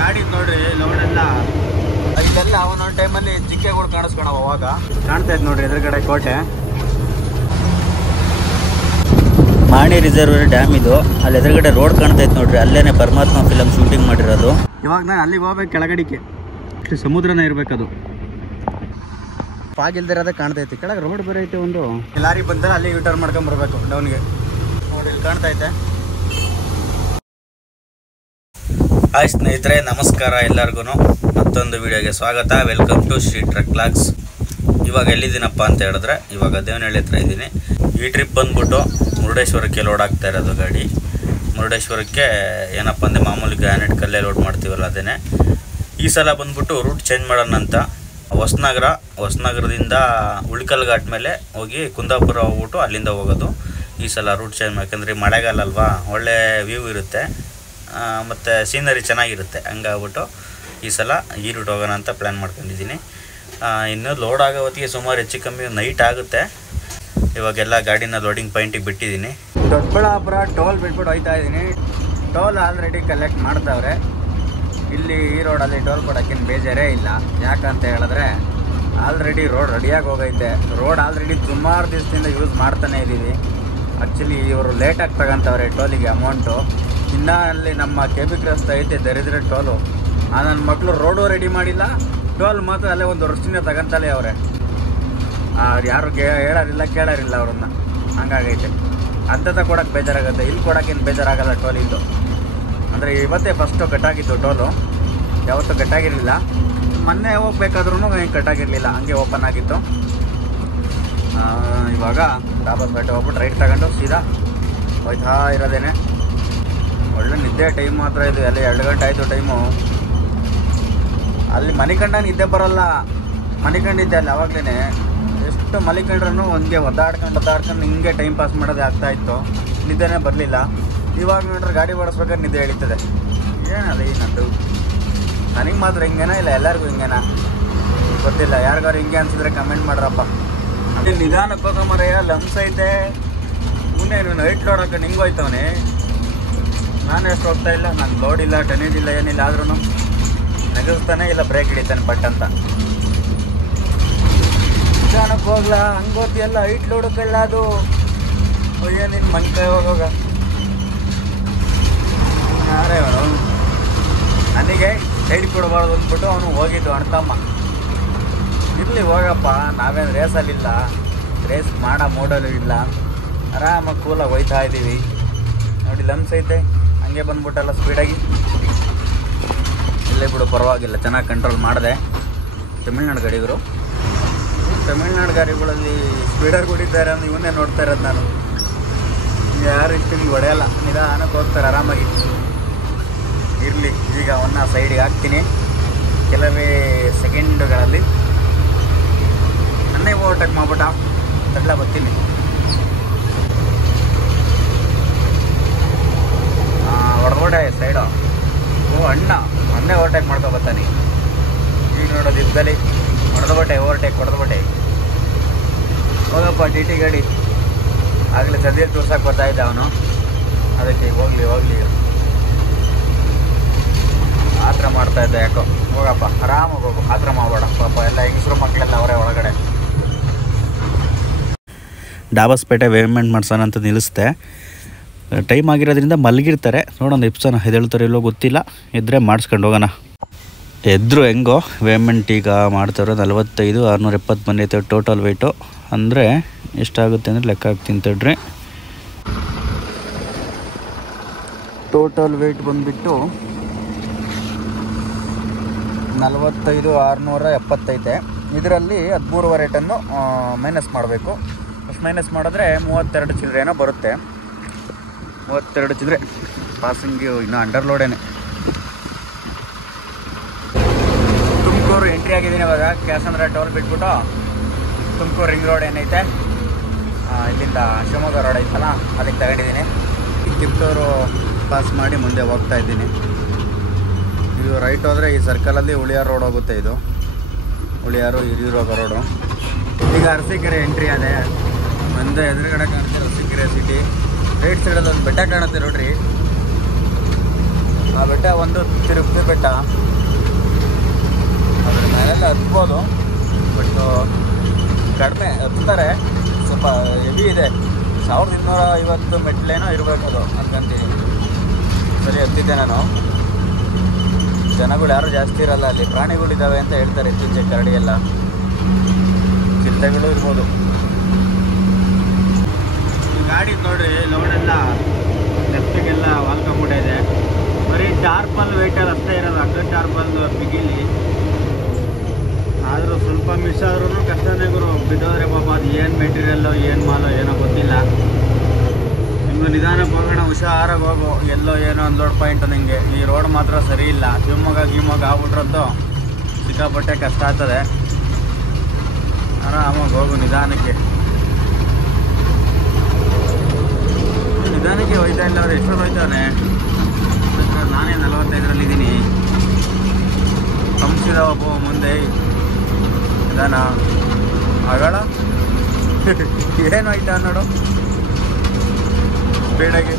ಗಾಡಿ ನೋಡ್ರಿ ಲೋಡೆಲ್ಲ ಇದೆಲ್ಲ ಒಂದೊಂದು ಟೈಮಲ್ಲಿ ಜಿಂಕೆಗಳು ಕಾಣಿಸ್ಕೊಳವ. ಅವಾಗ ಕಾಣ್ತಾ ಇದ್ ನೋಡ್ರಿ ಎದುರುಗಡೆ ಕೋಟೆ. ಮಾಣಿ ರಿಸರ್ವರ್ ಡ್ಯಾಮ್ ಇದು. ಅಲ್ಲಿ ಎದುರುಗಡೆ ರೋಡ್ ಕಾಣ್ತಾ ಇತ್ತು ನೋಡ್ರಿ, ಅಲ್ಲೇನೆ ಪರಮಾತ್ಮ ಫಿಲಮ್ ಶೂಟಿಂಗ್ ಮಾಡಿರೋದು. ಇವಾಗ ನಾನು ಅಲ್ಲಿಗೆ ಹೋಗ್ಬೇಕು, ಕೆಳಗಡಿಕೆ ಸಮುದ್ರನೇ ಇರ್ಬೇಕದು. ಫಾಗ್ ಇಲ್ದಿರೋದೇ ಕಾಣ್ತಾ ಐತಿ. ಕೆಳಗೆ ರೋಡ್ ಬೇರೆ ಐತೆ. ಒಂದು ಲಾರಿ ಬಂದರೆ ಅಲ್ಲಿ ಯೂಟರ್ನ್ ಮಾಡ್ಕೊಂಡ್ ಬರ್ಬೇಕು ಡೌನ್ಗೆ. ನೋಡಿ ಇಲ್ಲಿ ಕಾಣ್ತಾ ಐತೆ. ಹಾಯ್ ಸ್ನೇಹಿತರೆ, ನಮಸ್ಕಾರ ಎಲ್ಲರಿಗೂ. ಮತ್ತೊಂದು ವಿಡಿಯೋಗೆ ಸ್ವಾಗತ. Welcome to Shri truck vlogs. ಇವಾಗ ಎಲ್ಲಿದ್ದೀನಪ್ಪ ಅಂತ ಹೇಳಿದ್ರೆ, ಇವಾಗ ದೇವನಹಳ್ಳಿ ಹತ್ರ ಇದ್ದೀನಿ. ಈ ಟ್ರಿಪ್ ಬಂದ್ಬಿಟ್ಟು ಮುರುಡೇಶ್ವರಕ್ಕೆ ಲೋಡ್ ಆಗ್ತಾ ಇರೋದು ಗಾಡಿ. ಮುರುಡೇಶ್ವರಕ್ಕೆ ಏನಪ್ಪ ಅಂದರೆ ಮಾಮೂಲಿ ಗ್ರಾನೈಟ್ ಕಲ್ಲೇ ಲೋಡ್ ಮಾಡ್ತೀವಲ್ಲ ಅದೇನೆ. ಈ ಸಲ ಬಂದ್ಬಿಟ್ಟು ರೂಟ್ ಚೇಂಜ್ ಮಾಡೋಣ ಅಂತ ಹೊಸನಗರದಿಂದ ಉಳಿಕಲ್ ಘಾಟ್ ಮೇಲೆ ಹೋಗಿ ಕುಂದಾಪುರ ಹೋಗ್ಬಿಟ್ಟು ಅಲ್ಲಿಂದ ಹೋಗೋದು. ಈ ಸಲ ರೂಟ್ ಚೇಂಜ್ ಯಾಕಂದರೆ ಮಳೆಗಾಲ ಅಲ್ವಾ, ಒಳ್ಳೆ ವ್ಯೂ ಇರುತ್ತೆ ಮತ್ತು ಸೀನರಿ ಚೆನ್ನಾಗಿರುತ್ತೆ. ಹಂಗಾಗ್ಬಿಟ್ಟು ಈ ಸಲ ಈ ರೂಟ್ ಹೋಗೋಣ ಅಂತ ಪ್ಲ್ಯಾನ್ ಮಾಡ್ಕೊಂಡಿದ್ದೀನಿ. ಇನ್ನು ಲೋಡ್ ಆಗೋ ಹೊತ್ತಿಗೆ ಸುಮಾರು ಹೆಚ್ಚು ಕಮ್ಮಿ ನೈಟ್ ಆಗುತ್ತೆ. ಇವಾಗೆಲ್ಲ ಗಾಡಿನ ಲೋಡಿಂಗ್ ಪಾಯಿಂಟಿಗೆ ಬಿಟ್ಟಿದ್ದೀನಿ. ದೊಡ್ಡಬಳ್ಳಾಪುರ ಟೋಲ್ ಬಿಟ್ಬಿಟ್ಟು ಹೋಗ್ತಾ ಇದ್ದೀನಿ. ಟೋಲ್ ಆಲ್ರೆಡಿ ಕಲೆಕ್ಟ್ ಮಾಡ್ತಾವ್ರೆ. ಇಲ್ಲಿ ಈ ರೋಡಲ್ಲಿ ಟೋಲ್ ಕೊಡೋಕ್ಕೇನು ಬೇಜಾರೇ ಇಲ್ಲ. ಯಾಕಂತ ಹೇಳಿದ್ರೆ ಆಲ್ರೆಡಿ ರೋಡ್ ರೆಡಿಯಾಗಿ ಹೋಗೈತೆ. ರೋಡ್ ಆಲ್ರೆಡಿ ಸುಮಾರು ದಿವಸದಿಂದ ಯೂಸ್ ಮಾಡ್ತಾನೆ ಇದ್ದೀವಿ. ಆ್ಯಕ್ಚುಲಿ ಇವರು ಲೇಟಾಗಿ ತಗೊಂತವ್ರೆ ಟೋಲಿಗೆ ಅಮೌಂಟು. ಇನ್ನು ಅಲ್ಲಿ ನಮ್ಮ ಕೆಬಿ ಕ್ರಾಸ್ ಐತೆ ದರಿದ್ರ ಟೋಲು. ನನ್ನ ಮಕ್ಕಳು ರೋಡು ರೆಡಿ ಮಾಡಿಲ್ಲ, ಟೋಲ್ ಮಾತ್ರ ಅಲ್ಲೇ ಒಂದು ವರ್ಷದಿಂದ ತಗೊಂತಲೇ ಅವರೇ. ಅವ್ರು ಯಾರು ಹೇಳೋರಿಲ್ಲ ಕೇಳೋರಿಲ್ಲ ಅವ್ರನ್ನ. ಹಂಗಾಗೈತೆ. ಅಂಥದ್ದು ಕೊಡೋಕ್ಕೆ ಬೇಜಾರಾಗುತ್ತೆ. ಇಲ್ಲಿ ಕೊಡೋಕ್ಕೇನು ಬೇಜಾರಾಗಲ್ಲ ಟೋಲಿಂದು. ಅಂದರೆ ಇವತ್ತೇ ಫಸ್ಟು ಕಟ್ಟಾಗಿತ್ತು ಟೋಲು, ಯಾವತ್ತೂ ಕಟ್ಟಾಗಿರಲಿಲ್ಲ. ಮೊನ್ನೆ ಹೋಗ್ಬೇಕಾದ್ರೂ ಹಿಂಗೆ ಕಟ್ಟಾಗಿರಲಿಲ್ಲ, ಹಂಗೆ ಓಪನ್ ಆಗಿತ್ತು. ಇವಾಗ ಡಾಬಾಪೇಟೆ ಹೋಗ್ಬಿಟ್ಟು ರೈಟ್ ತಗೊಂಡು ಸೀದಾ ಹೋಯ್ತಾ ಇರೋದೇನೆ. ಒಳ್ಳೆ ನಿದ್ದೆ ಟೈಮ್ ಮಾತ್ರ ಇದು. ಅಲ್ಲಿ 2 ಗಂಟೆ ಆಯಿತು ಟೈಮು. ಅಲ್ಲಿ ಮನಿಕಂಡಾಗ ನಿದ್ದೆ ಬರೋಲ್ಲ. ಮನಿಕಂಡಿದ್ದೆ ಅಲ್ಲಿ ಆವಾಗಲೇ. ಎಷ್ಟು ಮಲಿಕಂಡ್ರೂ ಒಂದೇ ಒದ್ದಾಡ್ಕೊಂಡು ಹಿಂಗೆ ಟೈಮ್ ಪಾಸ್ ಮಾಡೋದೇ ಆಗ್ತಾಯಿತ್ತು. ನಿದ್ದೆನೇ ಬರಲಿಲ್ಲ. ಇವಾಗ ನೋಡ್ರೆ ಗಾಡಿ ಓಡಿಸ್ಬೇಕಾದ್ರೆ ನಿದ್ದೆ ಎಳೀತದೆ. ಏನಲ್ಲ ಈ ನಂದು ನನಗೆ ಮಾತ್ರ ಹಿಂಗೇನಾ ಇಲ್ಲ ಎಲ್ಲರಿಗೂ ಹಿಂಗೇನಾ ಗೊತ್ತಿಲ್ಲ. ಯಾರಿಗಾರು ಹಿಂಗೆ ಅನ್ಸಿದ್ರೆ ಕಮೆಂಟ್ ಮಾಡ್ರಪ್ಪ. ಅಲ್ಲಿ ನಿಧಾನಕ್ಕೆ ಹೋಗೋ ಮರೆಯ ಲಮ್ಸ್ ಐತೆ. ಇನ್ನೇನು ನೈಟ್ ಲೋಡ್ ಹಾಕೊಂಡು ಹಿಂಗೆ ಹೋಯ್ತವನೆ. ನಾನು ಎಷ್ಟು ಹೋಗ್ತಾ ಇಲ್ಲ, ನಾನು ಲೋಡ್ ಇಲ್ಲ, ಟನೇಜ್ ಇಲ್ಲ, ಏನಿಲ್ಲ. ಆದ್ರೂ ನಗಿಸ್ತಾನೆ ಇಲ್ಲ, ಬ್ರೇಕ್ ಹಿಡಿತಾನೆ ಬಟ್ ಅಂತ. ನಿಧಾನಕ್ಕೆ ಹೋಗ್ಲಾ, ಹಂಗೋತಿಯಲ್ಲ ಹೈಟ್ ಲೋಡಕ್ಕೆಲ್ಲ ಅದು. ಏನಿಲ್ಲ ಮನ್ಕೈ ಹೋಗೋಗ ಯಾರೇ ಅವನು ನನಗೆ ಸೈಡ್ ಕೊಡಬಾರ್ದು ಅಂದ್ಬಿಟ್ಟು ಅವನು ಹೋಗಿದ್ದು ಅಣ್ತಮ್ಮ. ಇರಲಿ ಹೋಗಪ್ಪ, ನಾವೇನು ರೇಸಲ್ಲಿಲ್ಲ, ರೇಸ್ ಮಾಡೋ ಮೂಡಲ್ಲೂ ಇಲ್ಲ. ಆರಾಮಾಗಿ ಕೂಲಾಗಿ ಹೋಯ್ತಾ ಇದ್ದೀವಿ. ನೋಡಿ ಲಮ್ಸ್ ಐತೆ, ಹಂಗೆ ಬಂದ್ಬಿಟ್ಟಲ್ಲ ಸ್ಪೀಡಾಗಿ. ಇಲ್ಲೇ ಬಿಡು ಪರವಾಗಿಲ್ಲ, ಚೆನ್ನಾಗಿ ಕಂಟ್ರೋಲ್ ಮಾಡಿದೆ. ತಮಿಳ್ನಾಡು ಗಾಡಿಗರು, ತಮಿಳ್ನಾಡು ಗಾಡಿಗಳಲ್ಲಿ ಸ್ಪೀಡಾಗಿ ಹೊಡಿತಾರೆ ಅಂದ್ರೆ ಇವನ್ನೇ ನೋಡ್ತಾ ಇರೋದು ನಾನು. ಯಾರು ಇಷ್ಟು ನಿಮ್ಗೆ ಹೊಡೆಯಲ್ಲ, ನಿಧಾನಕ್ಕೆ ಹೋಗ್ತಾರೆ ಆರಾಮಾಗಿ. ಇರಲಿ, ಈಗ ಅವನ್ನ ಸೈಡಿಗೆ ಹಾಕ್ತೀನಿ. ಕೆಲವೇ ಸೆಕೆಂಡುಗಳಲ್ಲಿ ನನ್ನೇ ಓವರ್ಟೇಕ್ ಮಾಡ್ಬಿಟ್ಟ ತಡ್ಲ ಬರ್ತೀನಿ. ಹೊಡೆದ್ಬಿಟ್ಟೆ ಸೈಡು. ಅಣ್ಣ ನನ್ನೇ ಓವರ್ಟೇಕ್ ಮಾಡ್ಕೊ ಬರ್ತಾನೆ. ಈಗ ನೋಡೋದು ಇದ್ದಲ್ಲಿ ಹೊಡೆದ್ಬಿಟ್ಟೆ, ಓವರ್ಟೇಕ್ ಹೊಡೆದ್ಬಿಟ್ಟೆ. ಹೋಗಪ್ಪ ಟಿ ಟಿ ಗಾಡಿ. ಆಗಲೇ ಸದ್ಯಕ್ಕೆ ತೋರ್ಸಕ್ಕೆ ಬರ್ತಾಯಿದ್ದೆ ಅವನು, ಅದಕ್ಕೆ ಹೋಗಲಿ ಆತ್ರ ಮಾಡ್ತಾ ಇದ್ದೆ. ಯಾಕೋ ಹೋಗಪ್ಪ ಆರಾಮಾಗಿ ಹೋಗು, ಆತ್ರ ಮಾಡಬೇಡ. ಪಾಪ ಎಲ್ಲ ಹೆಂಗಸರು ಮಕ್ಕಳೆಲ್ಲ ಅವರೇ ಒಳಗಡೆ. ಡಾಬಾಸ್ಪೇಟೆ ವೇವ್ಮೆಂಟ್ ಮಾಡ್ಸೋಣ ಅಂತ ನಿಲ್ಲಿಸ್ದೆ. ಟೈಮ್ ಆಗಿರೋದ್ರಿಂದ ಮಲಗಿರ್ತಾರೆ. ನೋಡೋಣ ಎಪ್ಸೋಣ, ಎದ್ದೇಳ್ತಾರೆ ಇಲ್ಲೋ ಗೊತ್ತಿಲ್ಲ. ಎದ್ರೆ ಮಾಡಿಸ್ಕೊಂಡು ಹೋಗೋಣ. ಎದ್ರು ಹೆಂಗೋ ವೇವ್ಮೆಂಟ್ ಈಗ ಮಾಡ್ತಾರೋ 45 670 ಬಂದೈತೆ ಟೋಟಲ್ ವೆಯ್ಟು. ಅಂದರೆ ಎಷ್ಟಾಗುತ್ತೆ ಅಂದರೆ ಲೆಕ್ಕ ಹಾಕ್ತೀನಿ ತಡ್ರಿ. ಟೋಟಲ್ ವೆಯ್ಟ್ ಬಂದುಬಿಟ್ಟು 45 670 ಇದರಲ್ಲಿ 13.5 ಟನ್ನು ಮೈನಸ್ ಮಾಡಬೇಕು. ಅಷ್ಟು ಮೈನಸ್ ಮಾಡಿದ್ರೆ 32 ಚಿಲ್ಲರೆನೋ ಬರುತ್ತೆ. 32 ಚಿಲ್ಲರೆ ಪಾಸಿಂಗು ಇನ್ನೂ ಅಂಡರ್ ಲೋಡೇನೆ. ತುಮಕೂರು ಎಂಟ್ರಿ ಆಗಿದ್ದೀನಿ ಇವಾಗ. ಕ್ಯಾಸಂದ್ರ ಟೋಲ್ ಬಿಟ್ಬಿಟ್ಟು ತುಮಕೂರು ರಿಂಗ್ ರೋಡ್ ಏನೈತೆ, ಇಲ್ಲಿಂದ ಶಿವಮೊಗ್ಗ ರೋಡ್ ಐತಲ್ಲ, ಅಲ್ಲಿಗೆ ತಗೊಂಡಿದ್ದೀನಿ. ಕಿತ್ತೂರು ಪಾಸ್ ಮಾಡಿ ಮುಂದೆ ಹೋಗ್ತಾ ಇದ್ದೀನಿ. ಇದು ರೈಟ್ ಹೋದರೆ ಈ ಸರ್ಕಲಲ್ಲಿ ಉಳಿಯಾರು ರೋಡ್ ಹೋಗುತ್ತೆ. ಇದು ಉಳಿಯಾರು ಹಿರಿಯೂರು ಹೋಗೋ ರೋಡು. ಈಗ ಅರಸೀಕೆರೆ ಎಂಟ್ರಿ ಅದೇ. ಮುಂದೆ ಎದುರುಗಡೆ ಕಾಣುತ್ತೆ ಅರಸೀಕೆರೆ ಸಿಟಿ. ರೈಟ್ ಸೈಡಲ್ಲಿ ಒಂದು ಬೆಟ್ಟ ಕಾಣುತ್ತೆ ನೋಡ್ರಿ. ಆ ಬೆಟ್ಟ ಒಂದು ತಿರುಪತಿ ಬೆಟ್ಟ, ಅದ್ರ ಮೇಲೆಲ್ಲ ಹತ್ಬೋದು, ಬಟ್ ಕಡಿಮೆ ಹತ್ತಾರೆ, ಸ್ವಲ್ಪ ಹೆವಿ ಇದೆ. 1250 ಮೆಟ್ಲೇನೋ ಇರಬೇಕು ಅದು ಅನ್ಕೊಂತೀನಿ. ಸರಿ ಹತ್ತಿದ್ದೆ ನಾನು. ಜನಗಳು ಯಾರು ಜಾಸ್ತಿ ಇರಲ್ಲ ಅಲ್ಲಿ, ಪ್ರಾಣಿಗಳಿದ್ದಾವೆ ಅಂತ ಹೇಳ್ತಾರೆ. ಇತ್ತೀಚೆಗೆ ಕರಡಿ ಎಲ್ಲ, ಚಿರತೆಗಳು ಇರ್ಬೋದು. ಈ ಗಾಡಿ ನೋಡ್ರಿ, ಲೋಡೆಲ್ಲ ಲೆಫ್ಟಿಗೆಲ್ಲ ವಾಲ್ಕೊಂಬಿಟ್ಟಿದೆ. ಬರೀ ಟಾರ್ಪಲ್ ವೆಹಿಕಲ್ ಅಷ್ಟೇ ಇರೋದು, ಅಗ್ಗ ಟಾರ್ಪಲ್ ಬಿಗಿಲಿ. ಆದರೂ ಸ್ವಲ್ಪ ಮಿಸ್ ಆದ್ರೂ ಕಷ್ಟನೇ ಗುರು, ಬಿದ್ದೋದ್ರೆ ಪಾಪ ಅದು ಏನು ಮೆಟೀರಿಯಲ್ಲು ಏನು ಮಾಲೋ ಏನೋ ಗೊತ್ತಿಲ್ಲ. ನಿಮ್ಗೆ ನಿಧಾನಕ್ಕೆ ಹೋಗೋಣ, ಹುಷಾರಾಗಿ ಹೋಗು. ಎಲ್ಲೋ ಏನೋ ಒಂದು ಲೋಡ್ ಪಾಯಿಂಟ್ ನಿಮಗೆ. ಈ ರೋಡ್ ಮಾತ್ರ ಸರಿ ಇಲ್ಲ. ಶಿವಮೊಗ್ಗ ಆಗ್ಬಿಟ್ರದ್ದು ಸಿಕ್ಕಾಪಟ್ಟೆ ಕಷ್ಟ ಆಗ್ತದೆ. ಆರಾಮಾಗಿ ಹೋಗು, ನಿಧಾನಕ್ಕೆ ಹೋಯ್ತಾ ಇಲ್ಲ. ಅವ್ರು ಎಷ್ಟೊತ್ತು ಹೋಯ್ತವನೆ? ನಾನೇ 45ರಲ್ಲಿದ್ದೀನಿ. ಕಂಸಿದಾವಪ್ಪ ಮುಂದೆ ನಿಧಾನ ಆಗಳ ಏನು ಹೋಯ್ತಾ ನೋಡು ಸ್ಪೀಡಾಗಿ.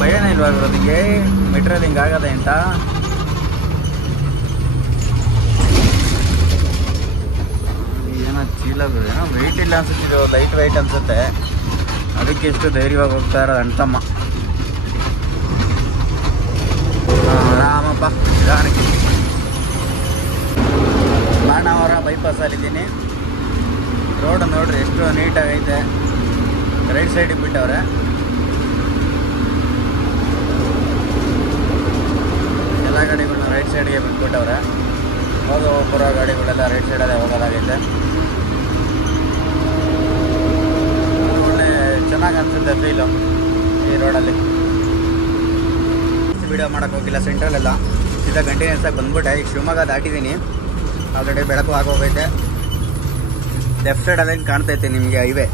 ಭಯನೇ ಇಲ್ವಾ ನಿಮಗೆ ಮೆಟ್ರಿಯಲ್ ಹಿಂಗೆ ಆಗದೆ ಅಂತ? ಏನೋ ಚೀಲ ಏನೋ ವೆಯ್ಟ್ ಇಲ್ಲ ಅನ್ಸುತ್ತಿದ್ದು, ಲೈಟ್ ವೆಯ್ಟ್ ಅನ್ಸುತ್ತೆ. ಅದಕ್ಕೆ ಎಷ್ಟು ಧೈರ್ಯವಾಗಿ ಹೋಗ್ತಾ ಇರೋದು ಅಣ್ತಮ್ಮ. ರಾಮಪ್ಪ ನಿಧಾನಕ್ಕೆ. ಬಾಣಾವರ ಬೈಪಾಸಲ್ಲಿದ್ದೀನಿ. ರೋಡ್ ನೋಡ್ರಿ ಎಷ್ಟು ನೀಟಾಗೈತೆ. ರೈಟ್ ಸೈಡಿಗೆ ಬಿಟ್ಟವ್ರೆ. ಎಲ್ಲ ಗಾಡಿಗಳನ್ನ ರೈಟ್ ಸೈಡ್ಗೆ ಬಿಟ್ಬಿಟ್ಟವ್ರೆ. ಬರೋ ಗಾಡಿಗಳೆಲ್ಲ ರೈಟ್ ಸೈಡಲ್ಲೇ ಹೋಗೋದಾಗೈತೆ. ಒಳ್ಳೆ ಚೆನ್ನಾಗಿ ಅನ್ಸುತ್ತೆ ಫೀಲು ಈ ರೋಡಲ್ಲಿ. ವಿಡಿಯೋ ಮಾಡೋಕ್ಕೆ ಹೋಗಿಲ್ಲ, ಸೆಂಟ್ರಲ್ಲೆಲ್ಲ ಸೀದಾ ಕಂಟಿನ್ಯೂಸ್ ಆಗಿ ಬಂದ್ಬಿಟ್ಟೆ. ಈಗ ಶಿವಮೊಗ್ಗ ದಾಟಿದ್ದೀನಿ. ಆಲ್ರೆಡಿ ಬೆಳಕು ಆಗೋಗೈತೆ. ಲೆಫ್ಟ್ ಸೈಡಲ್ಲಿ ಕಾಣ್ತೈತೆ ನಿಮಗೆ ಹೈವೇ.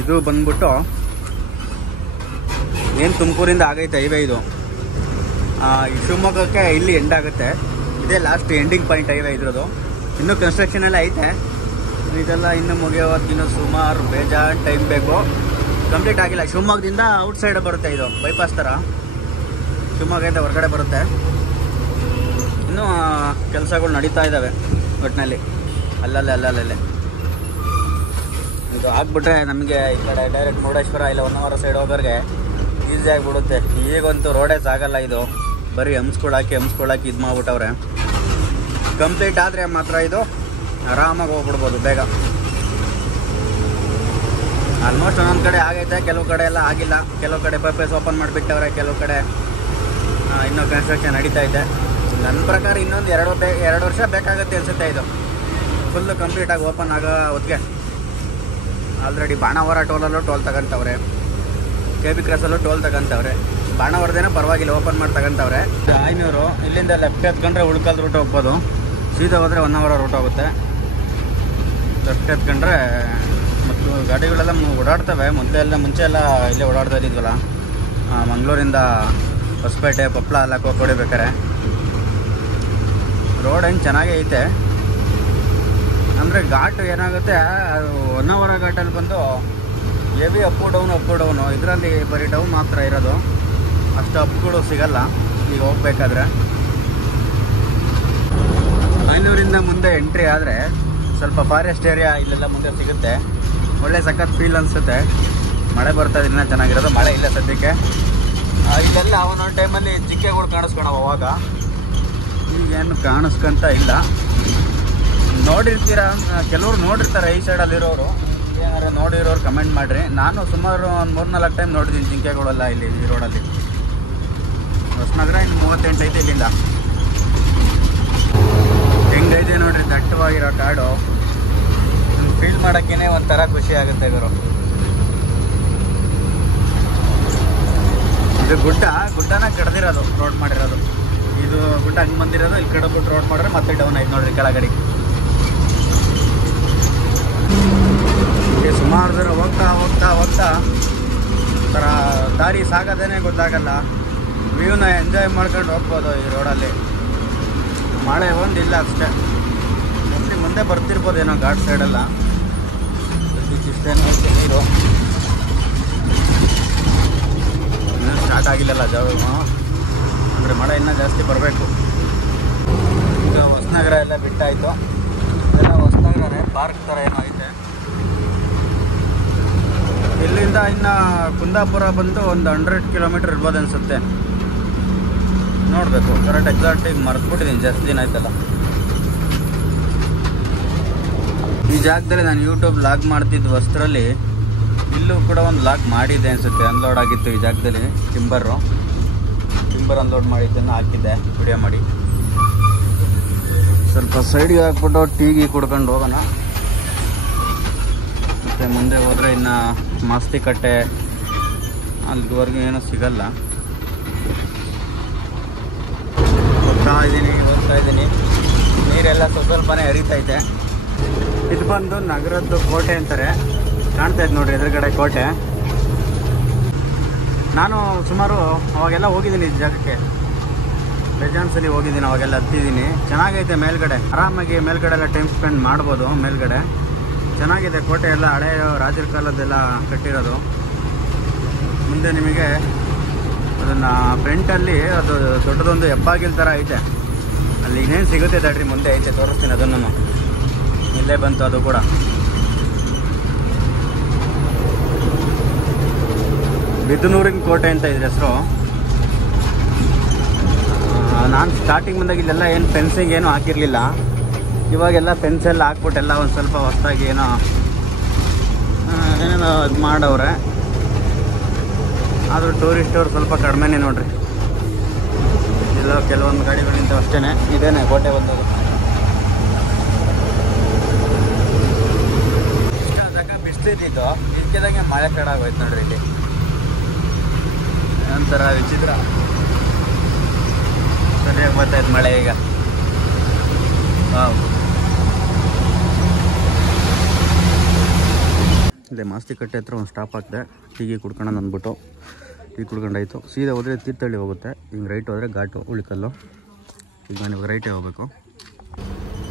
ಇದು ಬಂದ್ಬಿಟ್ಟು ಏನು ತುಮಕೂರಿಂದ ಆಗೈತೆ ಹೈವೇ ಇದು. ಈ ಶಿವಮೊಗ್ಗಕ್ಕೆ ಇಲ್ಲಿ ಎಂಡ್ ಆಗುತ್ತೆ. ಇದೇ ಲಾಸ್ಟ್ ಎಂಡಿಂಗ್ ಪಾಯಿಂಟ್ ಹೈವೇ ಇದ್ರದ್ದು. ಇನ್ನೂ ಕನ್ಸ್ಟ್ರಕ್ಷನ್ ಎಲ್ಲ ಐತೆ. ಇದೆಲ್ಲ ಇನ್ನೂ ಮುಗಿಯೋವತ್ತು ಇನ್ನೂ ಸುಮಾರು ಬೇಜಾನ್ ಟೈಮ್ ಬೇಕು. ಕಂಪ್ಲೀಟ್ ಆಗಿಲ್ಲ. ಶಿವಮೊಗ್ಗದಿಂದ ಔಟ್ ಸೈಡ್ ಬರುತ್ತೆ ಇದು, ಬೈಪಾಸ್ ಥರ. ಶಿವಮೊಗ್ಗದಿಂದ ಹೊರಗಡೆ ಬರುತ್ತೆ. ಇನ್ನೂ ಕೆಲಸಗಳು ನಡೀತಾ ಇದ್ದಾವೆ ಒಟ್ಟಿನಲ್ಲಿ, ಅಲ್ಲಲ್ಲೇ. ಇದು ಆಗ್ಬಿಟ್ರೆ ನಮಗೆ ಈ ಕಡೆ ಡೈರೆಕ್ಟ್ ಮುರುಡೇಶ್ವರ ಇಲ್ಲ ಹೊನ್ನಾವರ ಸೈಡ್ ಹೋಗೋರಿಗೆ ಈಸಿ ಆಗಿಬಿಡುತ್ತೆ. ಈಗಂತೂ ರೋಡೇ ಸಾಗಲ್ಲ. ಇದು ಬರೀ ಹಂಸ್ಕೊಳಾಕಿ ಇದು ಮಾಡ್ಬಿಟ್ಟವ್ರೆ. ಕಂಪ್ಲೀಟ್ ಆದರೆ ಮಾತ್ರ ಇದು ಆರಾಮಾಗಿ ಹೋಗ್ಬಿಡ್ಬೋದು ಬೇಗ. ಆಲ್ಮೋಸ್ಟ್ ಒಂದೊಂದು ಕಡೆ ಆಗೈತೆ, ಕೆಲವು ಕಡೆ ಎಲ್ಲ ಆಗಿಲ್ಲ. ಕೆಲವು ಕಡೆ ಪರ್ಪಸ್ ಓಪನ್ ಮಾಡಿಬಿಟ್ಟವ್ರೆ, ಕೆಲವು ಕಡೆ ಇನ್ನೂ ಕನ್ಸ್ಟ್ರಕ್ಷನ್ ನಡೀತಾ ಇದೆ. ನನ್ನ ಪ್ರಕಾರ ಇನ್ನೊಂದು 2 ವರ್ಷ ಬೇಕಾಗುತ್ತೆ ಅನಿಸುತ್ತೆ ಇದು ಫುಲ್ಲು ಕಂಪ್ಲೀಟಾಗಿ ಓಪನ್ ಆಗೋ ಹೊತ್ತಿಗೆ. ಆಲ್ರೆಡಿ ಬಾಣಾವರ ಟೋಲಲ್ಲೂ ಟೋಲ್ ತಗೊಂತವ್ರೆ, KB ಕ್ರಾಸಲ್ಲೂ ಟೋಲ್ ತಗೊಂತವ್ರೆ. ಬಾಣಾವರದೇನೋ ಪರವಾಗಿಲ್ಲ, ಓಪನ್ ಮಾಡಿ ತಗೊಂತವ್ರೆ. 500 ಇಲ್ಲಿಂದ ಲೆಫ್ಟ್ ಎತ್ಕೊಂಡ್ರೆ ಉಳ್ಕಲ್ ರೂಟ್ ಹೋಗ್ಬೋದು. ಸೀದಾ ಹೋದರೆ 1 ಅವರ್ ರೂಟ್ ಹೋಗುತ್ತೆ. ಲೆಫ್ಟ್ ಎತ್ಕೊಂಡ್ರೆ ಮತ್ತು ಗಾಡಿಗಳೆಲ್ಲ ಓಡಾಡ್ತವೆ. ಮುಂಚೆ ಎಲ್ಲ ಇಲ್ಲೇ ಓಡಾಡ್ತಾ ಇದ್ವಲ್ಲ, ಮಂಗಳೂರಿಂದ ಹೊಸಪೇಟೆ ಕೊಪ್ಪಳ ಎಲ್ಲ ಹೊಡಿಬೇಕಾರೆ. ರೋಡ್ ಏನು ಚೆನ್ನಾಗೇ ಐತೆ. ಅಂದರೆ ಘಾಟ್ ಏನಾಗುತ್ತೆ, ಅದು 1 ಅವರ್ ಘಾಟಲ್ಲಿ ಬಂದು ಹೆವಿ ಅಪ್ಪು ಡೌನು. ಇದರಲ್ಲಿ ಬರೀ ಡೌನ್ ಮಾತ್ರ ಇರೋದು, ಅಷ್ಟು ಅಪ್ಗಳು ಸಿಗಲ್ಲ ಈಗ ಹೋಗ್ಬೇಕಾದ್ರೆ. 500ರಿಂದ ಮುಂದೆ ಎಂಟ್ರಿ ಆದರೆ ಸ್ವಲ್ಪ ಫಾರೆಸ್ಟ್ ಏರಿಯಾ ಇಲ್ಲೆಲ್ಲ ಮುಂದೆ ಸಿಗುತ್ತೆ. ಒಳ್ಳೆ ಸಖತ್ ಫೀಲ್ ಅನಿಸುತ್ತೆ. ಮಳೆ ಬರ್ತಾ ಇದನ್ನ ಚೆನ್ನಾಗಿರೋದು. ಮಳೆ ಇಲ್ಲ ಸದ್ಯಕ್ಕೆ. ಇಲ್ಲೆಲ್ಲ ಒಂದೊಂದು ಟೈಮಲ್ಲಿ ಜಿಂಕೆಗಳು ಕಾಣಿಸ್ಕೊಳವ. ಅವಾಗ ಈಗೇನು ಕಾಣಿಸ್ಕೊಂತ ಇಲ್ಲ. ನೋಡಿರ್ತೀರ, ಕೆಲವ್ರು ನೋಡಿರ್ತಾರೆ ಈ ಸೈಡಲ್ಲಿರೋರು. ಏನಾರು ನೋಡಿರೋರು ಕಮೆಂಟ್ ಮಾಡಿರಿ. ನಾನು ಸುಮಾರು ಒಂದು 3-4 ಟೈಮ್ ನೋಡಿದ್ದೀನಿ ಜಿಂಕೆಗಳೆಲ್ಲ ಇಲ್ಲಿ ಈ ರೋಡಲ್ಲಿ. ಹೊಸನಗರ ಇನ್ನು 38 ಐತೆ ಇಲ್ಲಿಂದ. ಹೆಂಗೈತೆ ನೋಡ್ರಿ ದಟ್ಟವಾಗಿರೋ ಕಾಡು. ಫೀಲ್ ಮಾಡೋಕ್ಕೇ ಒಂಥರ ಖುಷಿ ಆಗುತ್ತೆ ಗುರು. ಇದು ಗುಡ್ಡನ ಕಡ್ದಿರೋದು ರೋಡ್ ಮಾಡಿರೋದು. ಇದು ಗುಡ್ಡ ಹಂಗೆ ಬಂದಿರೋದು, ಇಲ್ಲಿ ಕಡ್ಬಿಟ್ಟು ರೋಡ್ ಮಾಡಿದ್ರೆ ಮತ್ತೆ ಡೌನ್ ಆಯ್ತು ನೋಡ್ರಿ ಕೆಳಗಡೆ. ಸುಮಾರು ದೂರ ಹೋಗ್ತಾ ಥರ ದಾರಿ ಸಾಗೋದೇನೆ ಗೊತ್ತಾಗಲ್ಲ. ವ್ಯೂನ ಎಂಜಾಯ್ ಮಾಡ್ಕೊಂಡು ಹೋಗ್ಬೋದು ಈ ರೋಡಲ್ಲಿ. ಮಳೆ ಒಂದಿಲ್ಲ ಅಷ್ಟೇ. ಮುಂದೆ ಬರ್ತಿರ್ಬೋದೇನೋ ಘಾಟ್ ಸೈಡೆಲ್ಲ. ಇಷ್ಟೇನು ನೀರು ಇನ್ನೂ ಸ್ಟಾರ್ಟ್ ಆಗಿಲ್ಲಲ್ಲ ಜಾವ, ಅಂದರೆ ಮಳೆ ಇನ್ನೂ ಜಾಸ್ತಿ ಬರಬೇಕು. ಈಗ ಹೊಸನಗರ ಎಲ್ಲ ಬಿಟ್ಟಾಯಿತು. ಇದೆಲ್ಲ ಹೊಸನಗರನೇ, ಪಾರ್ಕ್ ಥರ ಏನೋ ಐತೆ. ಇಲ್ಲಿಂದ ಇನ್ನು ಕುಂದಾಪುರ ಬಂದು ಒಂದು 100 ಕಿಲೋಮೀಟ್ರ್ ಇರ್ಬೋದು ಅನಿಸುತ್ತೆ. ನೋಡಬೇಕು, ಕರೆಕ್ಟ್ ಎಕ್ಸಾಕ್ಟಿಗೆ ಮರೆತುಬಿಟ್ಟಿದ್ದೀನಿ, ಜಾಸ್ತಿ ದಿನ ಆಯ್ತಲ್ಲ. ಈ ಜಾಗದಲ್ಲಿ ನಾನು ಯೂಟ್ಯೂಬ್ ಲಾಗ್ ಮಾಡ್ತಿದ್ದು ವಸ್ತ್ರಲ್ಲಿ, ಇಲ್ಲೂ ಕೂಡ ಒಂದು ಲಾಗ್ ಮಾಡಿದ್ದೆ ಅನಿಸುತ್ತೆ. ಅನ್ಲೋಡ್ ಆಗಿತ್ತು ಈ ಜಾಗದಲ್ಲಿ ಟಿಂಬರ್ ಅನ್ಲೋಡ್ ಮಾಡಿದ್ದನ್ನು ಹಾಕಿದ್ದೆ ವಿಡಿಯೋ ಮಾಡಿ. ಸ್ವಲ್ಪ ಸೈಡ್ಗೆ ಹಾಕ್ಬಿಟ್ಟು ಟೀಗಿ ಕುಡ್ಕೊಂಡು ಹೋಗೋಣ. ಮತ್ತು ಮುಂದೆ ಹೋದರೆ ಇನ್ನು ಮಾಸ್ತಿಕಟ್ಟೆ ಅಲ್ಲಿವರೆಗೂ ಏನೂ ಸಿಗಲ್ಲ. ಹೋಗ್ತಾ ಇದ್ದೀನಿ, ನೀರೆಲ್ಲ ಸ್ವಲ್ಪನೇ ಹರಿತೈತೆ. ಇದು ಬಂದು ನಗರದ್ದು ಕೋಟೆ ಅಂತಾರೆ, ಕಾಣ್ತಾ ಇದ್ದು ನೋಡ್ರಿ ಎದುರುಗಡೆ ಕೋಟೆ. ನಾನು ಸುಮಾರು ಅವಾಗೆಲ್ಲ ಹೋಗಿದ್ದೀನಿ ಈ ಜಾಗಕ್ಕೆ, ಬೇಜಾನ್ಸಲಿ ಹೋಗಿದ್ದೀನಿ, ಅವಾಗೆಲ್ಲ ಹತ್ತಿದ್ದೀನಿ. ಚೆನ್ನಾಗೈತೆ ಮೇಲ್ಗಡೆ, ಆರಾಮಾಗಿ ಮೇಲ್ಗಡೆ ಎಲ್ಲ ಟೈಮ್ ಸ್ಪೆಂಡ್ ಮಾಡ್ಬೋದು. ಮೇಲ್ಗಡೆ ಚೆನ್ನಾಗಿದೆ ಕೋಟೆ, ಎಲ್ಲ ಹಳೆಯ ರಾಜರ ಕಾಲದ್ದೆಲ್ಲ ಕಟ್ಟಿರೋದು. ಮುಂದೆ ನಿಮಗೆ ಅದನ್ನು ಫ್ರಂಟಲ್ಲಿ ಅದು ದೊಡ್ಡದೊಂದು ಹೆಬ್ಬಾಗಿಲು ಥರ ಐತೆ, ಅಲ್ಲಿ ಇನ್ನೇನು ಸಿಗುತ್ತೆ ತಡ್ರಿ, ಮುಂದೆ ಐತೆ ತೋರಿಸ್ತೀನಿ ಅದನ್ನು. ಇಲ್ಲೇ ಬಂತು ಅದು ಕೂಡ. ಬಿದನೂರಿನ ಕೋಟೆ ಅಂತ ಇದ್ರ ಹೆಸರು. ನಾನು ಸ್ಟಾರ್ಟಿಂಗ್ ಬಂದಾಗ ಇಲ್ಲೆಲ್ಲ ಏನು ಫೆನ್ಸಿಂಗ್ ಏನೂ ಹಾಕಿರಲಿಲ್ಲ. ಇವಾಗೆಲ್ಲ ಫೆನ್ಸೆಲ್ಲ ಹಾಕ್ಬಿಟ್ಟೆಲ್ಲ ಒಂದು ಸ್ವಲ್ಪ ಹೊಸದಾಗಿ ಏನೇನೋ ಇದು ಮಾಡವ್ರೆ. ಆದರೂ ಟೂರಿಸ್ಟವ್ರು ಸ್ವಲ್ಪ ಕಡಿಮೆನೇ ನೋಡ್ರಿ. ಇಲ್ಲ ಕೆಲವೊಂದು ಗಾಡಿಗಳು ನಿಂತವು ಅಷ್ಟೇ. ಇದೇನೆ ಕೋಟೆ ಬಂದದು. ಇಷ್ಟ ಜಾಗ ಬಿಸಿಲಿದ್ದು ಇದಕ್ಕಿದಂಗೆ ಮಳೆ ಸ್ಟಾರ್ಟ್ ಆಗೋಯ್ತು ನೋಡ್ರಿ. ಇಲ್ಲಿ ಒಂಥರ ವಿಚಿತ್ರ. ಸರಿಯಾಗಿ ಬರ್ತಾಯಿತ್ತು ಮಳೆ ಈಗ. ಇಲ್ಲೇ ಮಾಸ್ತಿಕಟ್ಟೆ ಹತ್ರ ಒಂದು ಸ್ಟಾಪ್ ಹಾಕಿದೆ, ಟೀಗಿ ಕುಡ್ಕೊಂಡು ಅಂದ್ಬಿಟ್ಟು ಟೀ ಕುಡ್ಕೊಂಡಾಯಿತು. ಸೀದಾ ಹೋದರೆ ತೀರ್ಥಹಳ್ಳಿ ಹೋಗುತ್ತೆ, ಹಿಂಗೆ ರೈಟ್ ಹೋದರೆ ಘಾಟು ಉಳಿಕಲ್ಲು. ಈಗ ನಾನು ಇವಾಗ ರೈಟೇ ಹೋಗಬೇಕು.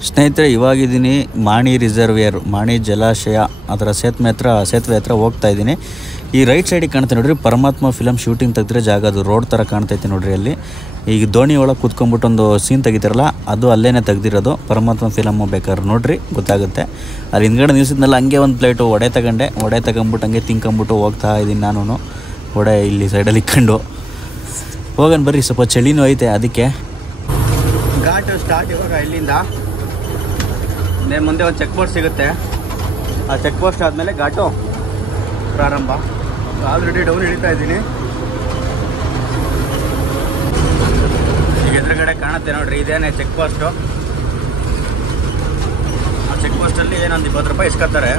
ಸ್ನೇಹಿತರೆ, ಇವಾಗಿದ್ದೀನಿ ಮಾಣಿ ರಿಸರ್ವಿಯರ್, ಮಾಣಿ ಜಲಾಶಯ ಅದರ ಸೇತುವೆ ಹತ್ರ ಹೋಗ್ತಾ ಇದ್ದೀನಿ. ಈ ರೈಟ್ ಸೈಡಿಗೆ ಕಾಣ್ತಾ ನೋಡ್ರಿ, ಪರಮಾತ್ಮ ಫಿಲಮ್ ಶೂಟಿಂಗ್ ತೆಗೆದ್ರೆ ಜಾಗ, ಅದು ರೋಡ್ ಥರ ಕಾಣ್ತೈತೆ ನೋಡ್ರಿ. ಅಲ್ಲಿ ಈಗ ದೋಣಿ ಒಳಗೆ ಕೂತ್ಕೊಂಡ್ಬಿಟ್ಟು ಒಂದು ಸೀನ್ ತೆಗಿತಾರಲ್ಲ, ಅದು ಅಲ್ಲೇ ತೆಗ್ದಿರೋದು. ಪರಮಾತ್ಮ ಫಿಲಮ್ಮು ಬೇಕಾದ್ರೆ ನೋಡ್ರಿ, ಗೊತ್ತಾಗುತ್ತೆ. ಅಲ್ಲಿ ಹಿಂದ್ಗಡೆ ನಿಲ್ಸಿದ್ನಲ್ಲ, ಹಂಗೆ ಒಂದು ಪ್ಲೇಟು ವಡೆ ತಗೊಂಬಿಟ್ಟು ಹಂಗೆ ತಿನ್ಕೊಂಬಿಟ್ಟು ಹೋಗ್ತಾ ಇದ್ದೀನಿ ನಾನು. ವಡೆ ಇಲ್ಲಿ ಸೈಡಲ್ಲಿ ಇಕ್ಕೊಂಡು ಹೋಗೋಣ ಬರ್ರಿ, ಸ್ವಲ್ಪ ಚಳಿನೂ ಐತೆ ಅದಕ್ಕೆ. ಘಾಟು ಸ್ಟಾರ್ಟ್ ಇವಾಗ ಇಲ್ಲಿಂದ. ಮುಂದೆ ಒಂದು ಚೆಕ್ ಪೋಸ್ಟ್ ಸಿಗುತ್ತೆ, ಆ ಚೆಕ್ ಪೋಸ್ಟ್ ಆದಮೇಲೆ ಘಾಟು ಪ್ರಾರಂಭ. ಆಲ್ರೆಡಿ ಡೌನ್ ಇಳಿತಾ ಇದ್ದೀನಿ. ಈಗ ಎದುರುಗಡೆ ಕಾಣುತ್ತೆ ನೋಡ್ರಿ, ಇದೇನೆ ಚೆಕ್ ಪೋಸ್ಟು. ಆ ಚೆಕ್ ಪೋಸ್ಟಲ್ಲಿ ಏನೊಂದು 20 ರೂಪಾಯಿ ಇಸ್ಕೊತಾರೆ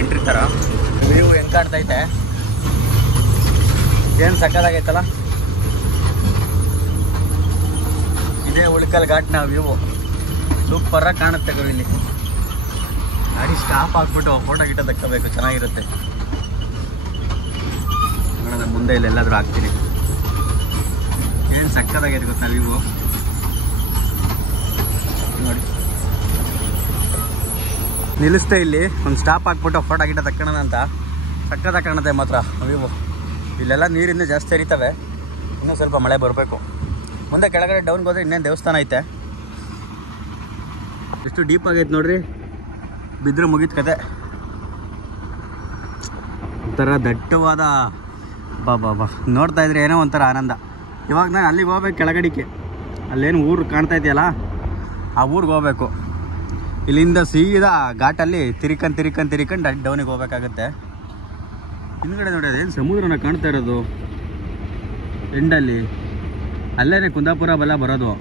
ಎಂಟ್ರಿ ಥರ. ವ್ಯೂ ಹೆಂಗೆ ಕಾಣ್ತೈತೆ, ಏನು ಸಕ್ಕತ್ತಾಗೈತಲ್ಲ. ಇದೇ ಉಳ್ಕಲ್ ಘಾಟ್ನ ವ್ಯೂ, ಸೂಪರಾಗಿ ಕಾಣುತ್ತೆ ಗುರು. ಇಲ್ಲಿ ಗಾಡಿ ಸ್ಟಾಪ್ ಹಾಕ್ಬಿಟ್ಟು ಫೋಟೋ ಗಿಟ ತಕ್ಕೋಬೇಕು, ಚೆನ್ನಾಗಿರುತ್ತೆ. ನೋಡೋಣ ಮುಂದೆ ಇಲ್ಲೆಲ್ಲಾದ್ರೂ ಹಾಕ್ತೀನಿ. ಏನು ಸಕ್ಕತ್ತಾಗೈತೆ ಗೊತ್ತಾ ವ್ಯೂ ನೋಡಿ. ನಿಲ್ಲಿಸ್ತೆ ಇಲ್ಲಿ ಒಂದು ಸ್ಟಾಪ್ ಹಾಕ್ಬಿಟ್ಟು ಫೋಟೋ ಗಿಟ ತಕ್ಕೋಣ ಅಂತ. ಸಕ್ಕತ್ತಾಗಿ ಕಾಣುತ್ತೆ ಮಾತ್ರ ವ್ಯೂ. ಇಲ್ಲೆಲ್ಲ ನೀರಿನ್ನೂ ಜಾಸ್ತಿ ಹರಿತವೆ, ಇನ್ನೂ ಸ್ವಲ್ಪ ಮಳೆ ಬರಬೇಕು. ಮುಂದೆ ಕೆಳಗಡೆ ಡೌನ್ಗೆ ಹೋದ್ರೆ ಇನ್ನೇನು ದೇವಸ್ಥಾನ ಐತೆ. ಎಷ್ಟು ಡೀಪ್ ಆಗೈತೆ ನೋಡ್ರಿ, ಬಿದ್ದರೆ ಮುಗಿದ ಕತೆ. ಒಂಥರ ದಟ್ಟವಾದ ಬಾ ನೋಡ್ತಾ ಇದ್ರೆ ಏನೋ ಒಂಥರ ಆನಂದ. ಇವಾಗ ನಾನು ಅಲ್ಲಿಗೆ ಹೋಗ್ಬೇಕು, ಕೆಳಗಡಿಕೆ ಅಲ್ಲೇನು ಊರು ಕಾಣ್ತಾ ಇದೆಯಲ್ಲ, ಆ ಊರಿಗೆ ಹೋಗ್ಬೇಕು. ಇಲ್ಲಿಂದ ಸೀದಾ ಘಾಟಲ್ಲಿ ತಿರ್ಕೊಂಡು ಡೌನಿಗೆ ಹೋಗ್ಬೇಕಾಗತ್ತೆ. ಹಿಂದ್ಗಡೆ ನೋಡಿ ಅದೇನು ಸಮುದ್ರನ ಕಾಣ್ತಾ ಇರೋದು ಎಂಡಲ್ಲಿ, ಅಲ್ಲೇ ಕುಂದಾಪುರ ಬಲ ಬರೋದು.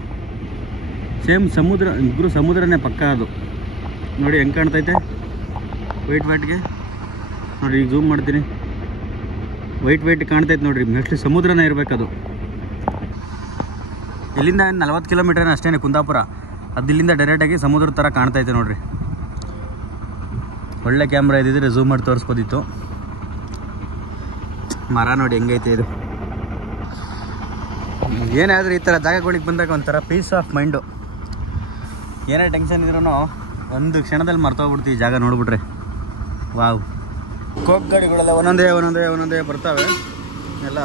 ಸೇಮ್ ಸಮುದ್ರ, ಇಬ್ಬರು ಸಮುದ್ರನೇ ಪಕ್ಕ ಅದು. ನೋಡಿ ಹೆಂಗೆ ಕಾಣ್ತೈತೆ ವೈಟ್ಗೆ ನೋಡಿ. ಈಗ ಝೂಮ್ ಮಾಡ್ತೀನಿ, ವೈಟ್ ಕಾಣ್ತೈತೆ ನೋಡ್ರಿ. ಮೋಸ್ಟ್ಲಿ ಸಮುದ್ರನೇ ಇರಬೇಕದು. ಇಲ್ಲಿಂದ 40 ಕಿಲೋಮೀಟರ್ ಅಷ್ಟೇ ಕುಂದಾಪುರ. ಅದು ಇಲ್ಲಿಂದ ಡೈರೆಕ್ಟಾಗಿ ಸಮುದ್ರ ಥರ ಕಾಣ್ತೈತೆ ನೋಡ್ರಿ. ಒಳ್ಳೆ ಕ್ಯಾಮ್ರಾ ಇದ್ದಿದ್ರೆ ಝೂಮ್ ಮಾಡಿ ತೋರಿಸ್ಬೋದಿತ್ತು. ಮರ ನೋಡಿ ಹೆಂಗೈತೆ ಇದು. ಏನಾದರೂ ಈ ಥರ ಜಾಗಗಳಿಗೆ ಬಂದಾಗ ಒಂಥರ ಪೀಸ್ ಆಫ್ ಮೈಂಡು. ಏನೇ ಟೆನ್ಷನ್ ಇದ್ರೂ ಒಂದು ಕ್ಷಣದಲ್ಲಿ ಮರ್ತೋಗ್ಬಿಡ್ತೀವಿ ಜಾಗ ನೋಡ್ಬಿಟ್ರೆ. ವಾವ್, ಕೋಕ್ ಗಾಡಿಗಳೆಲ್ಲ ಒಂದೊಂದೇ ಬರ್ತವೆ ಎಲ್ಲ.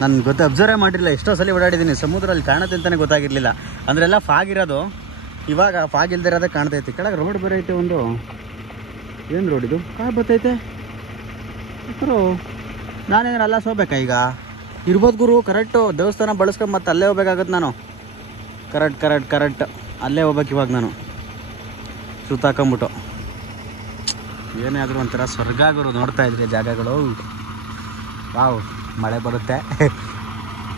ನಾನು ಅಬ್ಸರ್ವೇ ಮಾಡಿರಲಿಲ್ಲ, ಎಷ್ಟೋ ಸಲ ಓಡಾಡಿದ್ದೀನಿ. ಸಮುದ್ರ ಅಲ್ಲಿ ಕಾಣುತ್ತೆ ಅಂತಲೇ ಗೊತ್ತಾಗಿರಲಿಲ್ಲ. ಅಂದರೆ ಎಲ್ಲ ಫಾಗ್ ಇರೋದು, ಇವಾಗ ಫಾಗ್ ಇಲ್ದೇ ಇರೋದೇ ಕಾಣ್ತೈತಿ. ಕೆಳಗೆ ರೋಡ್ ಬೇರೆ ಐತೆ ಒಂದು. ಏನು ರೋಡ್ ಇದು? ಬರ್ತೈತೆ ನಾನೇನಾರು ಅಲ್ಲ ಹೋಗ್ಬೇಕಾ ಈಗ? ಇರ್ಬೋದು ಗುರು, ಕರೆಕ್ಟು. ದೇವಸ್ಥಾನ ಬಳಸ್ಕೊಂಡು ಮತ್ತೆ ಅಲ್ಲೇ ಹೋಗ್ಬೇಕಾಗತ್ತೆ ನಾನು. ಕರೆಕ್ಟ್ ಅಲ್ಲೇ ಹೋಗ್ಬೇಕು ಇವಾಗ ನಾನು, ಸುತ್ತಾಕೊಂಬಿಟ್ಟು. ಏನೇ ಆದರೂ ಒಂಥರ ಸ್ವರ್ಗ ಗುರು. ನೋಡ್ತಾ ಇದ್ರಿ ಜಾಗಗಳು. ವಾವ್, ಮಳೆ ಬರುತ್ತೆ.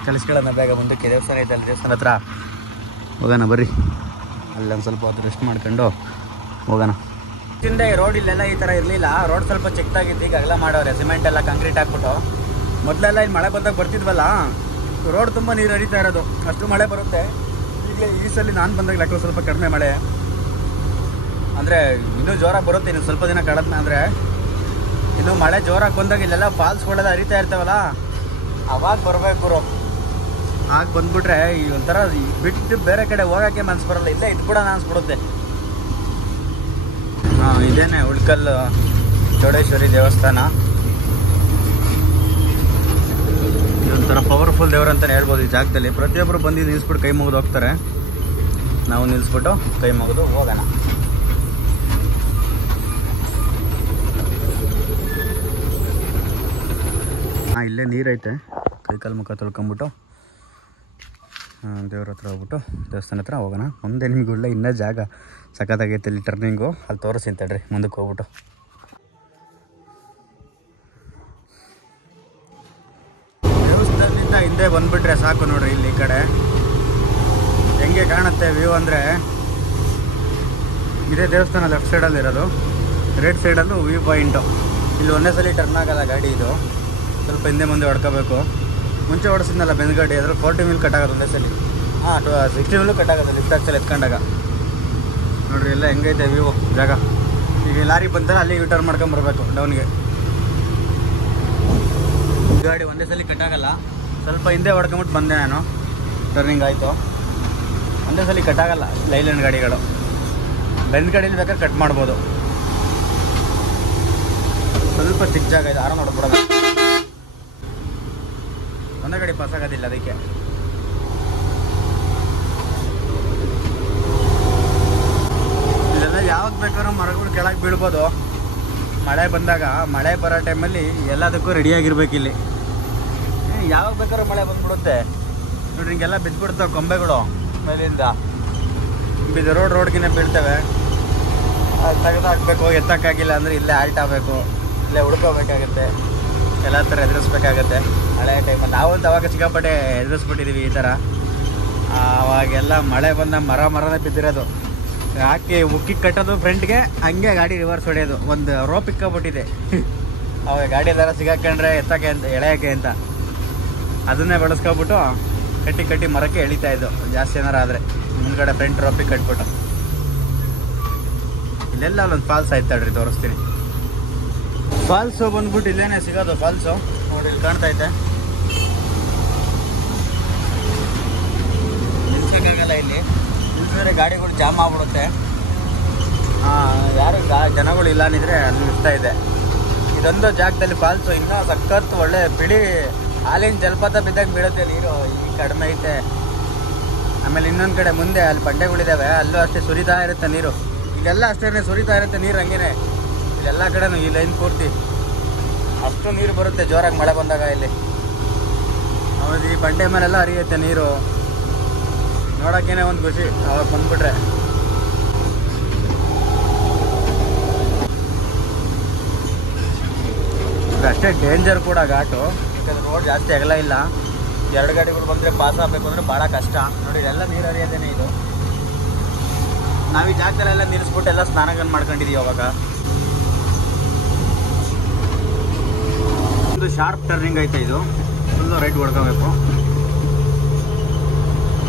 ಕಳಿಸ್ಕೊಳ್ಳೋಣ ಬೇಗ ಮುಂದಕ್ಕೆ. ದೇವಸ್ಥಾನ ಐತೆ ಅಲ್ಲಿ, ದೇವಸ್ಥಾನ ಹತ್ರ ಹೋಗೋಣ ಬರ್ರಿ. ಅಲ್ಲೊಂದು ಸ್ವಲ್ಪ ಹೊತ್ತು ರೆಸ್ಟ್ ಮಾಡ್ಕೊಂಡು ಹೋಗೋಣ. ಹಿಂದೆ ರೋಡ್ ಇಲ್ಲೆಲ್ಲ ಈ ಥರ ಇರಲಿಲ್ಲ. ರೋಡ್ ಸ್ವಲ್ಪ ಚಿಕ್ಕದಾಗಿದ್ದು, ಈಗ ಅಗಲ ಮಾಡೋರೆ, ಸಿಮೆಂಟ್ ಎಲ್ಲ ಕಾಂಕ್ರೀಟ್ ಹಾಕ್ಬಿಟ್ಟು. ಮೊದಲೆಲ್ಲ ಇಲ್ಲಿ ಮಳೆ ಬಂದಾಗ ಬರ್ತಿದ್ವಲ್ಲ, ರೋಡ್ ತುಂಬ ನೀರು ಹರಿತಾ ಇರೋದು. ಅಷ್ಟು ಮಳೆ ಬರುತ್ತೆ. ಈಗಲೇ ಈ ಸಲ ನಾನು ಬಂದಾಗ ಲೆಕ್ಕ ಸ್ವಲ್ಪ ಕಡಿಮೆ ಮಳೆ, ಅಂದರೆ ಇನ್ನೂ ಜೋರಾಗಿ ಬರುತ್ತೆ. ಇನ್ನು ಸ್ವಲ್ಪ ದಿನ ಕಡಿಮೆ ಅಂದರೆ ಇನ್ನು ಮಳೆ ಜೋರಾಗಿ ಬಂದಾಗ ಇಲ್ಲೆಲ್ಲ ಫಾಲ್ಸ್ಗಳೆಲ್ಲ ಹರಿತಾ ಇರ್ತಾವಲ್ಲ, ಅವಾಗ ಬರಬೇಕು ರೋ. ಆಗ ಬಂದ್ಬಿಟ್ರೆ ಈ ಒಂಥರ ಬಿಟ್ಟು ಬೇರೆ ಕಡೆ ಹೋಗೋಕ್ಕೆ ಮನಸ್ಸು ಬರಲ್ಲ. ಇಲ್ಲೇ ಇದು ಕೂಡ ಅನ್ಸ್ಬಿಡುತ್ತೆ. ಇದೇನೆ ಉಳ್ಕಲ್ ಚೌಡೇಶ್ವರಿ ದೇವಸ್ಥಾನ. ಇದೊಂಥರ ಪವರ್ಫುಲ್ ದೇವ್ರು ಅಂತಲೇ ಹೇಳ್ಬೋದು. ಈ ಜಾಗದಲ್ಲಿ ಪ್ರತಿಯೊಬ್ಬರು ಬಂದು ನಿಲ್ಲಿಸ್ಬಿಟ್ಟು ಕೈ ಮುಗಿದು ಹೋಗ್ತಾರೆ. ನಾವು ನಿಲ್ಲಿಸ್ಬಿಟ್ಟು ಕೈ ಮುಗಿದು ಹೋಗೋಣ. ಇಲ್ಲೇ ನೀರೈತೆ. ಕೈಕಾಲು ಮುಖ ತೊಳ್ಕೊಂಬಿಟ್ಟು ದೇವ್ರ ಹತ್ರ ಹೋಗ್ಬಿಟ್ಟು ದೇವಸ್ಥಾನ ಹತ್ರ ಹೋಗೋಣ. ಮುಂದೆ ನಿಮಗುಳ್ಳ ಇನ್ನೂ ಜಾಗ ಸಖತ್ತಾಗೈತೆ ಇಲ್ಲಿ ಟರ್ನಿಂಗು. ಅಲ್ಲಿ ತೋರಿಸ್ತೀನಿ ತಡ್ರಿ, ಮುಂದಕ್ಕೆ ಹೋಗ್ಬಿಟ್ಟು. ದೇವಸ್ಥಾನದಿಂದ ಹಿಂದೆ ಬಂದುಬಿಟ್ರೆ ಸಾಕು ನೋಡ್ರಿ. ಇಲ್ಲಿ ಈ ಕಡೆ ಹೆಂಗೆ ಕಾಣುತ್ತೆ ವ್ಯೂ ಅಂದರೆ, ಇದೇ ದೇವಸ್ಥಾನ ಲೆಫ್ಟ್ ಸೈಡಲ್ಲಿರೋದು, ರೈಟ್ ಸೈಡಲ್ಲೂ ವ್ಯೂ ಪಾಯಿಂಟು. ಇಲ್ಲಿ ಒಂದೇ ಸಲ ಟರ್ನ್ ಆಗೋಲ್ಲ ಗಾಡಿ. ಇದು ಸ್ವಲ್ಪ ಹಿಂದೆ ಮುಂದೆ ಹೊಡ್ಕೋಬೇಕು. ಮುಂಚೆ ಓಡಿಸಿದ್ನಲ್ಲ ಬೆಂದ್ ಗಾಡಿ, ಅದ್ರ 40 ಮೀಲ್ ಕಟ್ ಆಗೋದು ಒಂದೇ ಸಲ. 60 ಮೀಲು ಕಟ್ ಆಗೋದು ಲಿಫ್ಟ್ ಆಕ್ಸಲ್ಲಿ ಎತ್ಕೊಂಡಾಗ. ನೋಡ್ರಿ ಎಲ್ಲ ಹೆಂಗೈತೆ ವ್ಯೂ ಜಾಗ. ಈಗ ಲಾರಿ ಬಂದರೆ ಅಲ್ಲಿ ಯೂಟರ್ನ್ ಮಾಡ್ಕೊಂಬರ್ಬೇಕು ಡೌನ್ಗೆ. ಗಾಡಿ ಒಂದೇ ಸಲ ಕಟ್ ಆಗಲ್ಲ. ಸ್ವಲ್ಪ ಹಿಂದೆ ಹೊಡ್ಕೊಂಬಿಟ್ಟು ಬಂದೆ ನಾನು. ಟರ್ನಿಂಗ್ ಆಯಿತು. ಒಂದೇ ಸಲ ಕಟ್ ಆಗಲ್ಲ ಲೈಲ್ಯಾಂಡ್ ಗಾಡಿಗಳು. ಬೆಂದ್ ಗಾಡೀಲಿ ಬೇಕಾದ್ರೆ ಕಟ್ ಮಾಡ್ಬೋದು. ಸ್ವಲ್ಪ ಚಿಕ್ಕ ಜಾಗ ಇದೆ, ಆರಾಮ್ ನೋಡ್ಬಿಡೋದು. ಒಂದೇ ಗಾಡಿ ಪಾಸ್ ಆಗೋದಿಲ್ಲ ಅದಕ್ಕೆ. ಇಲ್ಲೆಲ್ಲ ಯಾವಾಗ ಬೇಕಾದ್ರೂ ಮರಗಳು ಕೆಳಗೆ ಬೀಳ್ಬೋದು. ಮಳೆ ಬಂದಾಗ, ಮಳೆ ಬರೋ ಟೈಮಲ್ಲಿ ಎಲ್ಲದಕ್ಕೂ ರೆಡಿಯಾಗಿರ್ಬೇಕು ಇಲ್ಲಿ. ಯಾವಾಗ ಬೇಕಾದ್ರೂ ಮಳೆ ಬಂದ್ಬಿಡುತ್ತೆ ನೋಡ್ರಿ. ಹಿಂಗೆಲ್ಲ ಬಿದ್ದುಬಿಡ್ತಾವೆ ಕೊಂಬೆಗಳು ಮೇಲಿಂದ ಬಿದ್ದು ರೋಡ್ಗಿನ ಬೀಳ್ತವೆ. ತೆಗೆದು ಹಾಕ್ಬೇಕು. ಎತ್ತಕ್ಕಾಗಿಲ್ಲ ಅಂದರೆ ಇಲ್ಲೇ ಆಲ್ಟ್ ಆಗಬೇಕು, ಇಲ್ಲೇ ಉಳ್ಕೋಬೇಕಾಗತ್ತೆ. ಎಲ್ಲ ಥರ ಎದುರಿಸ್ಬೇಕಾಗತ್ತೆ ಹಳೆ ಟೈಮಲ್ಲಿ. ನಾವಂತೂ ಅವಾಗ ಸಿಕ್ಕಾಪಟ್ಟೆ ಎದುರಿಸ್ಬಿಟ್ಟಿದ್ದೀವಿ ಈ ಥರ. ಅವಾಗೆಲ್ಲ ಮಳೆ ಬಂದ ಮರನೇ ಬಿದ್ದಿರೋದು. ಹಾಕಿ ಉಕ್ಕಿ ಕಟ್ಟೋದು ಫ್ರಂಟ್ಗೆ, ಹಂಗೆ ಗಾಡಿ ರಿವರ್ಸ್ ಹೊಡೆಯೋದು. ಒಂದು ರೋಪ್ ಇಕ್ಕೊಬಿಟ್ಟಿದೆ ಅವಾಗ ಗಾಡಿ ಥರ ಸಿಗಾಕೊಂಡ್ರೆ ಎತ್ತಕ್ಕೆ ಅಂತ, ಎಳೆಯೋಕ್ಕೆ ಅಂತ. ಅದನ್ನೇ ಬಳಸ್ಕೊಬಿಟ್ಟು ಕಟ್ಟಿ ಮರಕ್ಕೆ ಎಳಿತಾ ಇದ್ದು ಜಾಸ್ತಿ ಏನಾರು ಆದರೆ. ಮುಂದ್ಗಡೆ ಫ್ರಂಟ್ ರೋಪಿಗೆ ಕಟ್ಬಿಟ್ಟು. ಇಲ್ಲೆಲ್ಲ ಅಲ್ಲೊಂದು ಫಾಲ್ಸ್ ಆಯ್ತಾಡ್ರಿ, ತೋರಿಸ್ತೀನಿ. ಫಾಲ್ಸು ಬಂದ್ಬಿಟ್ಟು ಇಲ್ಲೇನೆ ಸಿಗೋದು ಫಾಲ್ಸು. ನೋಡಿ ಇಲ್ಲಿ ಕಾಣ್ತೈತೆ. ನಿಲ್ಸೋಕ್ಕಾಗಲ್ಲ ಇಲ್ಲಿ. ನಿಲ್ಸಿದ್ರೆ ಗಾಡಿಗಳು ಜಾಮ್ ಆಗ್ಬಿಡುತ್ತೆ. ಯಾರು ಜನಗಳು ಇಲ್ಲ ಅಂದಿದ್ರೆ ಅಲ್ಲಿ ನಿಲ್ಸ್ತಾ ಇದೆ. ಇದೊಂದು ಜಾಗದಲ್ಲಿ ಫಾಲ್ಸು. ಇನ್ನೂ ಸಖತ್ ಒಳ್ಳೆ ಬಿಳಿ ಹಾಲಿನ ಜಲಪಾತ ಬಿದ್ದಾಗ ಬೀಳುತ್ತೆ ನೀರು. ಈಗ ಕಡಿಮೆ ಐತೆ. ಆಮೇಲೆ ಇನ್ನೊಂದು ಕಡೆ ಮುಂದೆ ಅಲ್ಲಿ ಬಂಡೆಗಳಿದ್ದಾವೆ, ಅಲ್ಲೂ ಅಷ್ಟೇ ಸುರಿತಾ ಇರುತ್ತೆ ನೀರು. ಇಲ್ಲೆಲ್ಲ ಅಷ್ಟೇ ಸುರಿತಾ ಇರುತ್ತೆ ನೀರು ಹಂಗೇನೆ. ಇಲ್ಲೆಲ್ಲ ಕಡೆನೂ ಈ ಲೈನ್ ಪೂರ್ತಿ ಅಷ್ಟು ನೀರು ಬರುತ್ತೆ ಜೋರಾಗಿ ಮಳೆ ಬಂದಾಗ ಇಲ್ಲಿ. ಹೌದು, ಈ ಬಂಡೆ ಮೇಲೆಲ್ಲ ಹರಿಯುತ್ತೆ ನೀರು. ನೋಡೋಕ್ಕೇನೆ ಒಂದು ಖುಷಿ ಅವಾಗ ಬಂದ್ಬಿಟ್ರೆ. ಅಷ್ಟೇ ಡೇಂಜರ್ ಕೂಡ ಘಾಟು. ಯಾಕಂದ್ರೆ ರೋಡ್ ಜಾಸ್ತಿ ಅಗಲ ಇಲ್ಲ. 2 ಗಾಡಿಗಳು ಬಂದರೆ ಪಾಸ್ ಆಗಬೇಕು ಅಂದರೆ ಭಾಳ ಕಷ್ಟ. ನೋಡಿ ಇದೆಲ್ಲ ನೀರು ಹರಿಯೋದೇನೆ ಇದು. ನಾವು ಈ ಜಾಗದಲ್ಲೆಲ್ಲ ನಿಲ್ಲಿಸ್ಬಿಟ್ಟು ಎಲ್ಲ ಸ್ನಾನಗಳನ್ನು ಮಾಡ್ಕೊಂಡಿದ್ದೀವಿ. ಅವಾಗ ಒಂದು ಶಾರ್ಪ್ ಟರ್ನಿಂಗ್ ಐತೆ. ಇದು ಫುಲ್ಲು ರೈಟ್ ಹೊಡ್ಕೋಬೇಕು.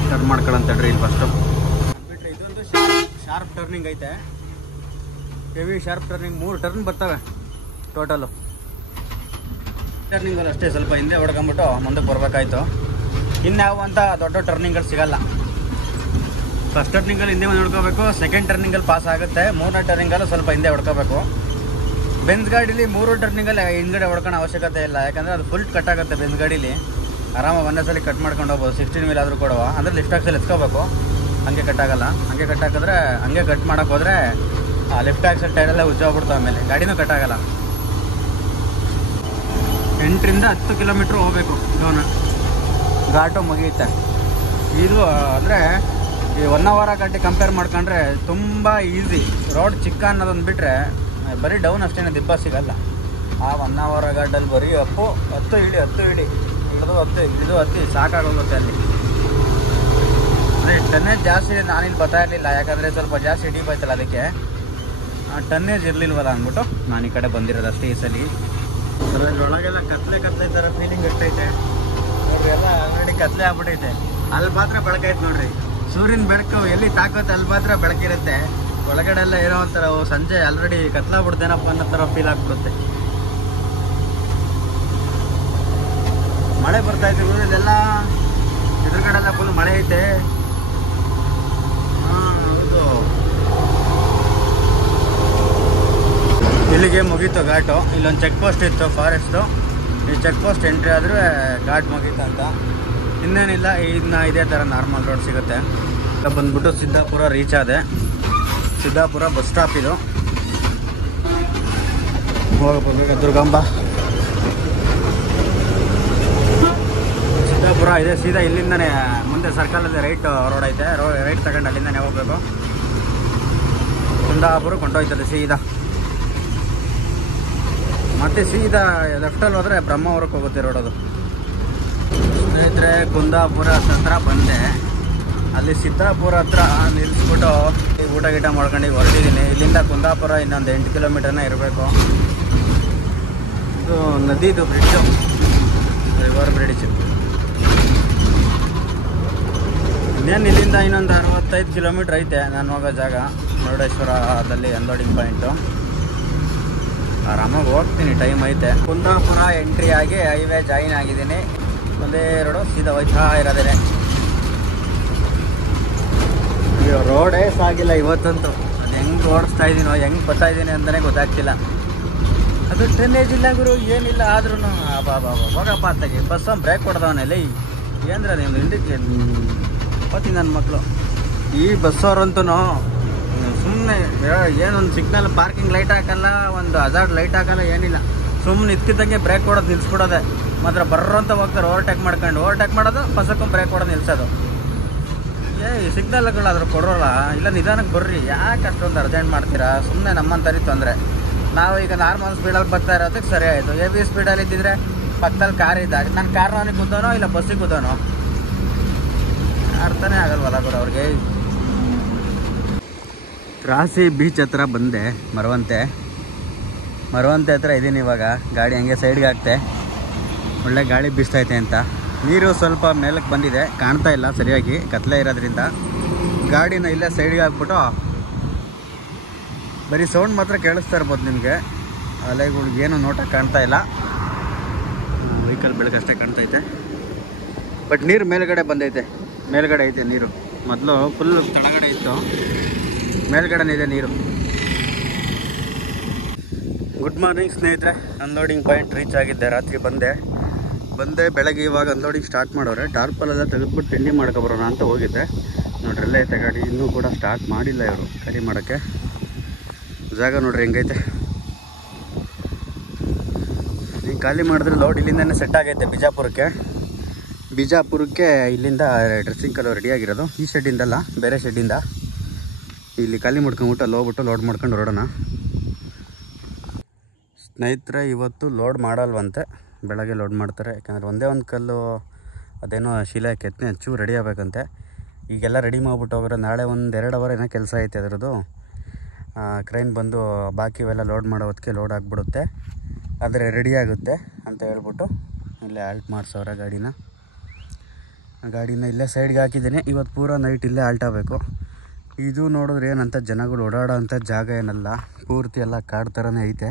ಟರ್ನ್ ಮಾಡ್ಕೊಳ್ಳೋಂತಡ್ರಿ ಇಲ್ಲಿ ಫಸ್ಟು. ಬಿಟ್ಟರೆ ಇದೊಂದು ಶಾರ್ಪ್ ಟರ್ನಿಂಗ್ ಐತೆ. Heavy sharp turning. 3 ಟರ್ನ್ ಬರ್ತವೆ ಟೋಟಲು. ಟರ್ನಿಂಗಲ್ಲಿ ಅಷ್ಟೇ ಸ್ವಲ್ಪ ಹಿಂದೆ ಹೊಡ್ಕೊಂಬಿಟ್ಟು ಮುಂದಕ್ಕೆ ಬರಬೇಕಾಯ್ತು. ಇನ್ಯಾವ ಅಂತ ದೊಡ್ಡ ಟರ್ನಿಂಗ್ಗಳು ಸಿಗಲ್ಲ. ಫಸ್ಟ್ ಟರ್ನಿಂಗಲ್ಲಿ ಹಿಂದೆ ಮುಂದೆ ಹೊಡ್ಕೋಬೇಕು. ಸೆಕೆಂಡ್ ಟರ್ನಿಂಗಲ್ಲಿ ಪಾಸ್ ಆಗುತ್ತೆ. 3ನೇ ಟರ್ನಿಂಗಲ್ಲೂ ಸ್ವಲ್ಪ ಹಿಂದೆ ಹೊಡ್ಕೋಬೇಕು. ಬೆಂಜ್ ಗಾಡೀಲಿ 3 ಟರ್ನಿಂಗಲ್ಲಿ ಹಿಂದ್ಗಡೆ ಹೊಡ್ಕೊಳ್ಳೋ ಅವಶ್ಯಕತೆ ಇಲ್ಲ. ಯಾಕಂದರೆ ಅದು ಫುಲ್ ಕಟ್ ಆಗುತ್ತೆ ಬೆಂಜ್ ಗಾಡೀಲಿ. ಆರಾಮಾಗಿ ಒಂದೇ ಸಲ ಕಟ್ ಮಾಡ್ಕೊಂಡು ಹೋಗ್ಬೋದು. 16 ವೀಲ್ ಆದರೂ ಕೊಡುವ ಅಂದರೆ ಲಿಫ್ಟ್ ಆಕ್ಸಲ್ಲಿ ಎತ್ಕೋಬೇಕು, ಹಂಗೆ ಕಟ್ ಆಗಲ್ಲ. ಹಂಗೆ ಕಟ್ ಹಾಕಿದ್ರೆ ಹಂಗೆ ಕಟ್ ಮಾಡೋಕೆ ಹೋದರೆ ಲಿಫ್ಟ್ ಆಕ್ಸಲ್ ಟೈರೆಲ್ಲ ಉಜ್ಜೋಗ್ಬಿಡ್ತಾವೆ, ಆಮೇಲೆ ಗಾಡಿನೂ ಕಟ್ ಆಗಲ್ಲ. 8 ರಿಂದ 10 ಕಿಲೋಮೀಟ್ರ್ ಹೋಗ್ಬೇಕು ಇವನು, ಘಾಟು ಮುಗಿಯುತ್ತೆ. ಇದು ಅಂದರೆ ಈ 1 ಅವರ್ ಗಂಟೆ ಕಂಪೇರ್ ಮಾಡ್ಕೊಂಡ್ರೆ ತುಂಬ ಈಸಿ. ರೋಡ್ ಚಿಕ್ಕ ಅನ್ನೋದೊಂದು ಬಿಟ್ಟರೆ ಬರೀ ಡೌನ್ ಅಷ್ಟೇ, ದಿಬ್ಬ ಸಿಗಲ್ಲ. ಆ 1 ಅವರ್ ಘಾಟಲ್ಲಿ ಬರೀ ಹತ್ತು ಇಳಿ ಇಳಿದು ಹತ್ತಿ ಸಾಕಾಗೋಗುತ್ತೆ ಅಲ್ಲಿ. ಅದೇ ಟನ್ನೇಜ್ ಜಾಸ್ತಿ ನಾನಿಲ್ಲಿ ಬರ್ತಾ ಇರಲಿಲ್ಲ, ಯಾಕಂದರೆ ಸ್ವಲ್ಪ ಜಾಸ್ತಿ ಡೀಪ್ ಆಯ್ತಲ್ಲ, ಅದಕ್ಕೆ ಟನ್ನೇಜ್ ಇರಲಿಲ್ವಲ್ಲ ಅಂದ್ಬಿಟ್ಟು ನಾನು ಈ ಕಡೆ ಬಂದಿರೋದು ಅಷ್ಟೇ ಈ ಸಲ. ಅದ್ರಲ್ಲಿ ಒಳಗೆಲ್ಲ ಕತ್ಲೆ ಥರ ಫೀಲಿಂಗ್ ಇರ್ತೈತೆ ನೋಡ್ರಿ, ಎಲ್ಲ ಆಲ್ರೆಡಿ ಕತ್ಲೆ ಆಗ್ಬಿಟ್ಟೈತೆ. ಅಲ್ಲಿ ಮಾತ್ರ ಬೆಳಕೈತೆ ನೋಡ್ರಿ, ಸೂರ್ಯನ ಬೆಳಕು ಎಲ್ಲಿ ತಾಕೋತ್ತೆ ಅಲ್ಲಿ ಮಾತ್ರ ಬೆಳಕಿರುತ್ತೆ. ಒಳಗಡೆ ಎಲ್ಲ ಏನೋ ಒಂಥರ ಸಂಜೆ ಆಲ್ರೆಡಿ ಕತ್ಲಾಗ್ಬಿಡ್ತೇನಪ್ಪ ಅನ್ನೋ ಥರ ಫೀಲ್ ಆಗ್ಬಿಡುತ್ತೆ. ಮಳೆ ಬರ್ತಾಯಿದೆ ಇಲ್ಲೆಲ್ಲ, ಎದುರುಗಡೆ ಎಲ್ಲ ಫುಲ್ ಮಳೆ ಐತೆ. ಹೌದು, ಇಲ್ಲಿಗೆ ಮುಗೀತು ಘಾಟು. ಇಲ್ಲೊಂದು ಚೆಕ್ ಪೋಸ್ಟ್ ಇತ್ತು ಫಾರೆಸ್ಟು, ಈ ಚೆಕ್ ಪೋಸ್ಟ್ ಎಂಟ್ರಿ ಆದರೂ ಘಾಟ್ ಮುಗೀತು ಅಂತ. ಇನ್ನೇನಿಲ್ಲ, ಇದೇ ಥರ ನಾರ್ಮಲ್ ರೋಡ್ ಸಿಗುತ್ತೆ. ಬಂದ್ಬಿಟ್ಟು ಸಿದ್ದಾಪುರ ರೀಚ್ ಆದೆ. ಸಿದ್ದಾಪುರ ಬಸ್ ಸ್ಟಾಪ್ ಇದು, ಹೋಗಬೇಕು ದುರ್ಗಂಬ. ಸಿದ್ದಾಪುರ ಇದೆ, ಸೀದಾ ಇಲ್ಲಿಂದನೇ ಮುಂದೆ ಸರ್ಕಲಲ್ಲಿ ರೈಟ್ ರೋಡ್ ಐತೆ, ರೈಟ್ ತಗೊಂಡು ಅಲ್ಲಿಂದನೇ ಹೋಗ್ಬೇಕು. ಕುಂದಾಪುರ ಕೊಂಡೋಯ್ತದೆ ಸೀದಾ. ಮತ್ತು ಸೀದಾ ಲೆಫ್ಟಲ್ಲಿ ಹೋದರೆ ಬ್ರಹ್ಮಾವರಕ್ಕೆ ಹೋಗುತ್ತೆ ರೋಡ್ ಅದು. ಸ್ನೇಹಿತರೆ, ಕುಂದಾಪುರ ಹತ್ರ ಬಂದೆ. ಅಲ್ಲಿ ಸಿದ್ದಾಪುರ ಹತ್ರ ನಿಲ್ಲಿಸ್ಬಿಟ್ಟು ಊಟ ಗೀಟ ಮಾಡ್ಕೊಂಡು ಹೊರಟಿದ್ದೀನಿ. ಇಲ್ಲಿಂದ ಕುಂದಾಪುರ ಇನ್ನೊಂದು 8 ಕಿಲೋಮೀಟರ್ನೇ ಇರಬೇಕು. ಇದು ನದಿದು ಬ್ರಿಡ್ಜು, ರಿವರ್ ಬ್ರಿಡ್ಜ್. ಇನ್ನೇನು ಇಲ್ಲಿಂದ ಇನ್ನೊಂದು 65 ಕಿಲೋಮೀಟ್ರ್ ಐತೆ ನಾನು ಹೋಗೋ ಜಾಗ, ಮುರುಡೇಶ್ವರದಲ್ಲಿ ಅನ್ಲೋಡಿಂಗ್ ಪಾಯಿಂಟು. ಆರಾಮಾಗಿ ಹೋಗ್ತೀನಿ, ಟೈಮ್ ಐತೆ. ಕುಂದಾಪುರ ಎಂಟ್ರಿ ಆಗಿ ಹೈವೇ ಜಾಯಿನ್ ಆಗಿದ್ದೀನಿ. ಒಂದೇ ರೋಡು ಸೀದಾ ಹೋಯ್ತಾ ಇರೋದೇ. ರೋಡೇ ಸಾಗಿಲ್ಲ ಇವತ್ತಂತೂ. ಅದು ಹೆಂಗೆ ಓಡಿಸ್ತಾ ಇದ್ದೀನೋ, ಹೆಂಗೆ ಬರ್ತಾ ಇದ್ದೀನಿ ಅಂತಲೇ ಗೊತ್ತಾಗ್ತಿಲ್ಲ. ಅದು ಟನ್ನೇಜ್ ಇಲ್ಲ ಗುರು, ಏನಿಲ್ಲ ಆದ್ರೂ ಹೋಗಪ್ಪ ಅಂತಾಗೆ ಬಸ್ ಬ್ರೇಕ್ ಕೊಡ್ದವನಲ್ಲಿ ಏನಂದ್ರೆ ನೀವು ಹಿಂದಕ್ಕೆ ಹೋಗ್ತೀನಿ ನನ್ನ ಮಕ್ಕಳು. ಈ ಬಸ್ಸವ್ರಂತೂ ಸುಮ್ಮನೆ ಏನೊಂದು ಸಿಗ್ನಲ್ ಪಾರ್ಕಿಂಗ್ ಲೈಟ್ ಹಾಕಲ್ಲ, ಒಂದು ಹಜಾರ್ಡ್ ಲೈಟ್ ಹಾಕಲ್ಲ, ಏನಿಲ್ಲ. ಸುಮ್ಮನೆ ಇದ್ಕಿದ್ದಂಗೆ ಬ್ರೇಕ್ ಕೊಡೋದು ನಿಲ್ಸ್ಬಿಡೋದೆ. ಮಾತ್ರ ಬರ್ರಂತ ಹೋಗ್ತಾರೆ, ಓವರ್ಟೇಕ್ ಮಾಡೋದು, ಬಸ್ಸಕ್ಕೂ ಬ್ರೇಕ್ ಕೊಡೋದು ನಿಲ್ಸೋದು. ಈ ಸಿಗ್ನಲ್ಗಳಾದ್ರೂ ಕೊಡೋಲ್ಲ, ಇಲ್ಲ ನಿಧಾನಕ್ಕೆ ಬರ್ರಿ, ಯಾಕೆ ಅಷ್ಟೊಂದು ಅರ್ಜೆಂಟ್ ಮಾಡ್ತೀರಾ? ಸುಮ್ಮನೆ ನಮ್ಮಂತರಿ ತೊಂದರೆ. ನಾವು ಈಗ ನಾರ್ಮಲ್ ಸ್ಪೀಡಲ್ಲಿ ಬರ್ತಾ ಇರೋದಕ್ಕೆ ಸರಿ ಆಯಿತು. ಹೆವಿ ಸ್ಪೀಡಲ್ಲಿ ಇದ್ದಿದ್ರೆ ಪಕ್ಕದಲ್ಲಿ ಕಾರ್ ಇದ್ದಾಗ ನಾನು ಕಾರ್ನವನಿಗೆ ಕೂತೋನೋ ಇಲ್ಲ ಬಸ್ಸಿಗೆ ಕೂತೋನೋ ಅರ್ಥನೇ ಆಗಲ್ವಲ್ಲ ಗುರು ಅವ್ರಿಗೆ. ರಾಸಿ ಬೀಚ್ ಹತ್ರ ಬಂದೆ, ಮರವಂತೆ ಹತ್ರ ಇದ್ದೀನಿ ಇವಾಗ. ಗಾಡಿ ಹಂಗೆ ಸೈಡ್ಗೆ ಹಾಕ್ತೆ, ಒಳ್ಳೆ ಗಾಳಿ ಬೀಸ್ತೈತೆ ಅಂತ. ನೀರು ಸ್ವಲ್ಪ ಮೇಲಕ್ಕೆ ಬಂದಿದೆ, ಕಾಣ್ತಾ ಇಲ್ಲ ಸರಿಯಾಗಿ, ಕತ್ಲೆ ಇರೋದ್ರಿಂದ. ಗಾಡಿನ ಇಲ್ಲೇ ಸೈಡ್ಗೆ ಹಾಕ್ಬಿಟ್ಟು ಬರೀ ಸೌಂಡ್ ಮಾತ್ರ ಕೇಳಿಸ್ತಾ ಇರ್ಬೋದು ನಿಮಗೆ. ಅಲೆಗಳಿಗೇನು ನೋಟ ಕಾಣ್ತಾ ಇಲ್ಲ, ವೆಹಿಕಲ್ ಬೆಳಕಷ್ಟೇ ಕಾಣ್ತೈತೆ. ಬಟ್ ನೀರು ಮೇಲ್ಗಡೆ ಬಂದೈತೆ, ಮೇಲ್ಗಡೆ ಐತೆ ನೀರು. ಮೊದಲು ಫುಲ್ ಕೆಳಗಡೆ ಇತ್ತು, ಮೇಲ್ಗಡೆ ಇದೆ ನೀರು. ಗುಡ್ ಮಾರ್ನಿಂಗ್ ಸ್ನೇಹಿತರೆ, ಅನ್ಲೋಡಿಂಗ್ ಪಾಯಿಂಟ್ ರೀಚ್ ಆಗಿದ್ದೆ. ರಾತ್ರಿ ಬಂದೆ ಬೆಳಗ್ಗೆ ಇವಾಗ ಅನ್ಲೋಡಿಂಗ್ ಸ್ಟಾರ್ಟ್ ಮಾಡೋರೆ. ಟಾರ್ಪಲೆಲ್ಲ ತೆಗೆದ್ಬಿಟ್ಟು ತಿಂಡಿ ಮಾಡ್ಕೊಬರೋಣ ಅಂತ ಹೋಗಿದ್ದೆ. ನೋಡ್ರಿ ಎಲ್ಲೇ ಐತೆ ಗಾಡಿ, ಇನ್ನೂ ಕೂಡ ಸ್ಟಾರ್ಟ್ ಮಾಡಿಲ್ಲ ಇವರು ಖಾಲಿ ಮಾಡೋಕ್ಕೆ. ಜಾಗ ನೋಡ್ರಿ ಹೆಂಗೈತೆ. ಈಗ ಖಾಲಿ ಮಾಡಿದ್ರೆ ಲೋಡ್ ಇಲ್ಲಿಂದನೇ ಸೆಟ್ ಆಗೈತೆ ಬಿಜಾಪುರಕ್ಕೆ. ಇಲ್ಲಿಂದ ಡ್ರೆಸ್ಸಿಂಗ್ ಕಲರ್ ರೆಡಿಯಾಗಿರೋದು, ಈ ಶೆಡ್ಡಿಂದಲ್ಲ ಬೇರೆ ಶೆಡ್ಡಿಂದ. ಇಲ್ಲಿ ಖಾಲಿ ಮಾಡ್ಕೊಂಬಿಟ್ಟು ಅಲ್ಲಿ ಹೋಗ್ಬಿಟ್ಟು ಲೋಡ್ ಮಾಡ್ಕೊಂಡು ಹೊರಡೋಣ. ಸ್ನೇಹಿತರೆ, ಇವತ್ತು ಲೋಡ್ ಮಾಡಲ್ವಂತೆ, ಬೆಳಗ್ಗೆ ಲೋಡ್ ಮಾಡ್ತಾರೆ. ಯಾಕಂದರೆ ಒಂದೇ ಒಂದು ಕಲ್ಲು ಅದೇನೋ ಶಿಲೆ ಕೆತ್ತನೆ ಹಚ್ಚು ರೆಡಿ ಆಗಬೇಕಂತೆ. ಈಗೆಲ್ಲ ರೆಡಿ ಮಾಡಿಬಿಟ್ಟು ಹೋಗೋರೆ. ನಾಳೆ ಒಂದು 2 ಅವರ್ ಏನೋ ಕೆಲಸ ಐತೆ ಅದರದ್ದು. ಕ್ರೈನ್ ಬಂದು ಬಾಕಿ ಇವೆಲ್ಲ ಲೋಡ್ ಮಾಡೋ ಹೊತ್ತಿಗೆ ಲೋಡ್ ಆಗಿಬಿಡುತ್ತೆ, ಆದರೆ ರೆಡಿ ಆಗುತ್ತೆ ಅಂತ ಹೇಳ್ಬಿಟ್ಟು ಇಲ್ಲೇ ಆಲ್ಟ್ ಮಾಡಿಸೋರೆ ಗಾಡಿನ ಇಲ್ಲೇ ಸೈಡ್ಗೆ ಹಾಕಿದ್ದೀನಿ. ಇವತ್ತು ಪೂರಾ ನೈಟ್ ಇಲ್ಲೇ ಆಲ್ಟ್ ಆಗಬೇಕು. ಇದು ನೋಡಿದ್ರೆ ಏನಂತ ಜನಗಳು ಓಡಾಡೋ ಅಂಥ ಜಾಗ ಏನಲ್ಲ, ಪೂರ್ತಿ ಎಲ್ಲ ಕಾಡು ಥರನೇ ಐತೆ.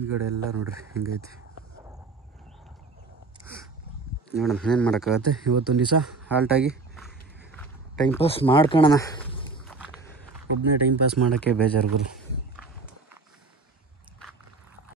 ಈ ಕಡೆ ಎಲ್ಲ ನೋಡ್ರಿ ಹಿಂಗೈತೆ. ನೋಡೋಣ ಏನು ಮಾಡೋಕ್ಕಾಗತ್ತೆ. ಇವತ್ತೊಂದು ದಿವಸ ಹಾಲ್ಟಾಗಿ ಟೈಮ್ ಪಾಸ್ ಮಾಡ್ಕೊಳ್ಳೋಣ. ಒಬ್ಬನೇ ಟೈಮ್ ಪಾಸ್ ಮಾಡೋಕ್ಕೆ ಬೇಜಾರು ಗುರು.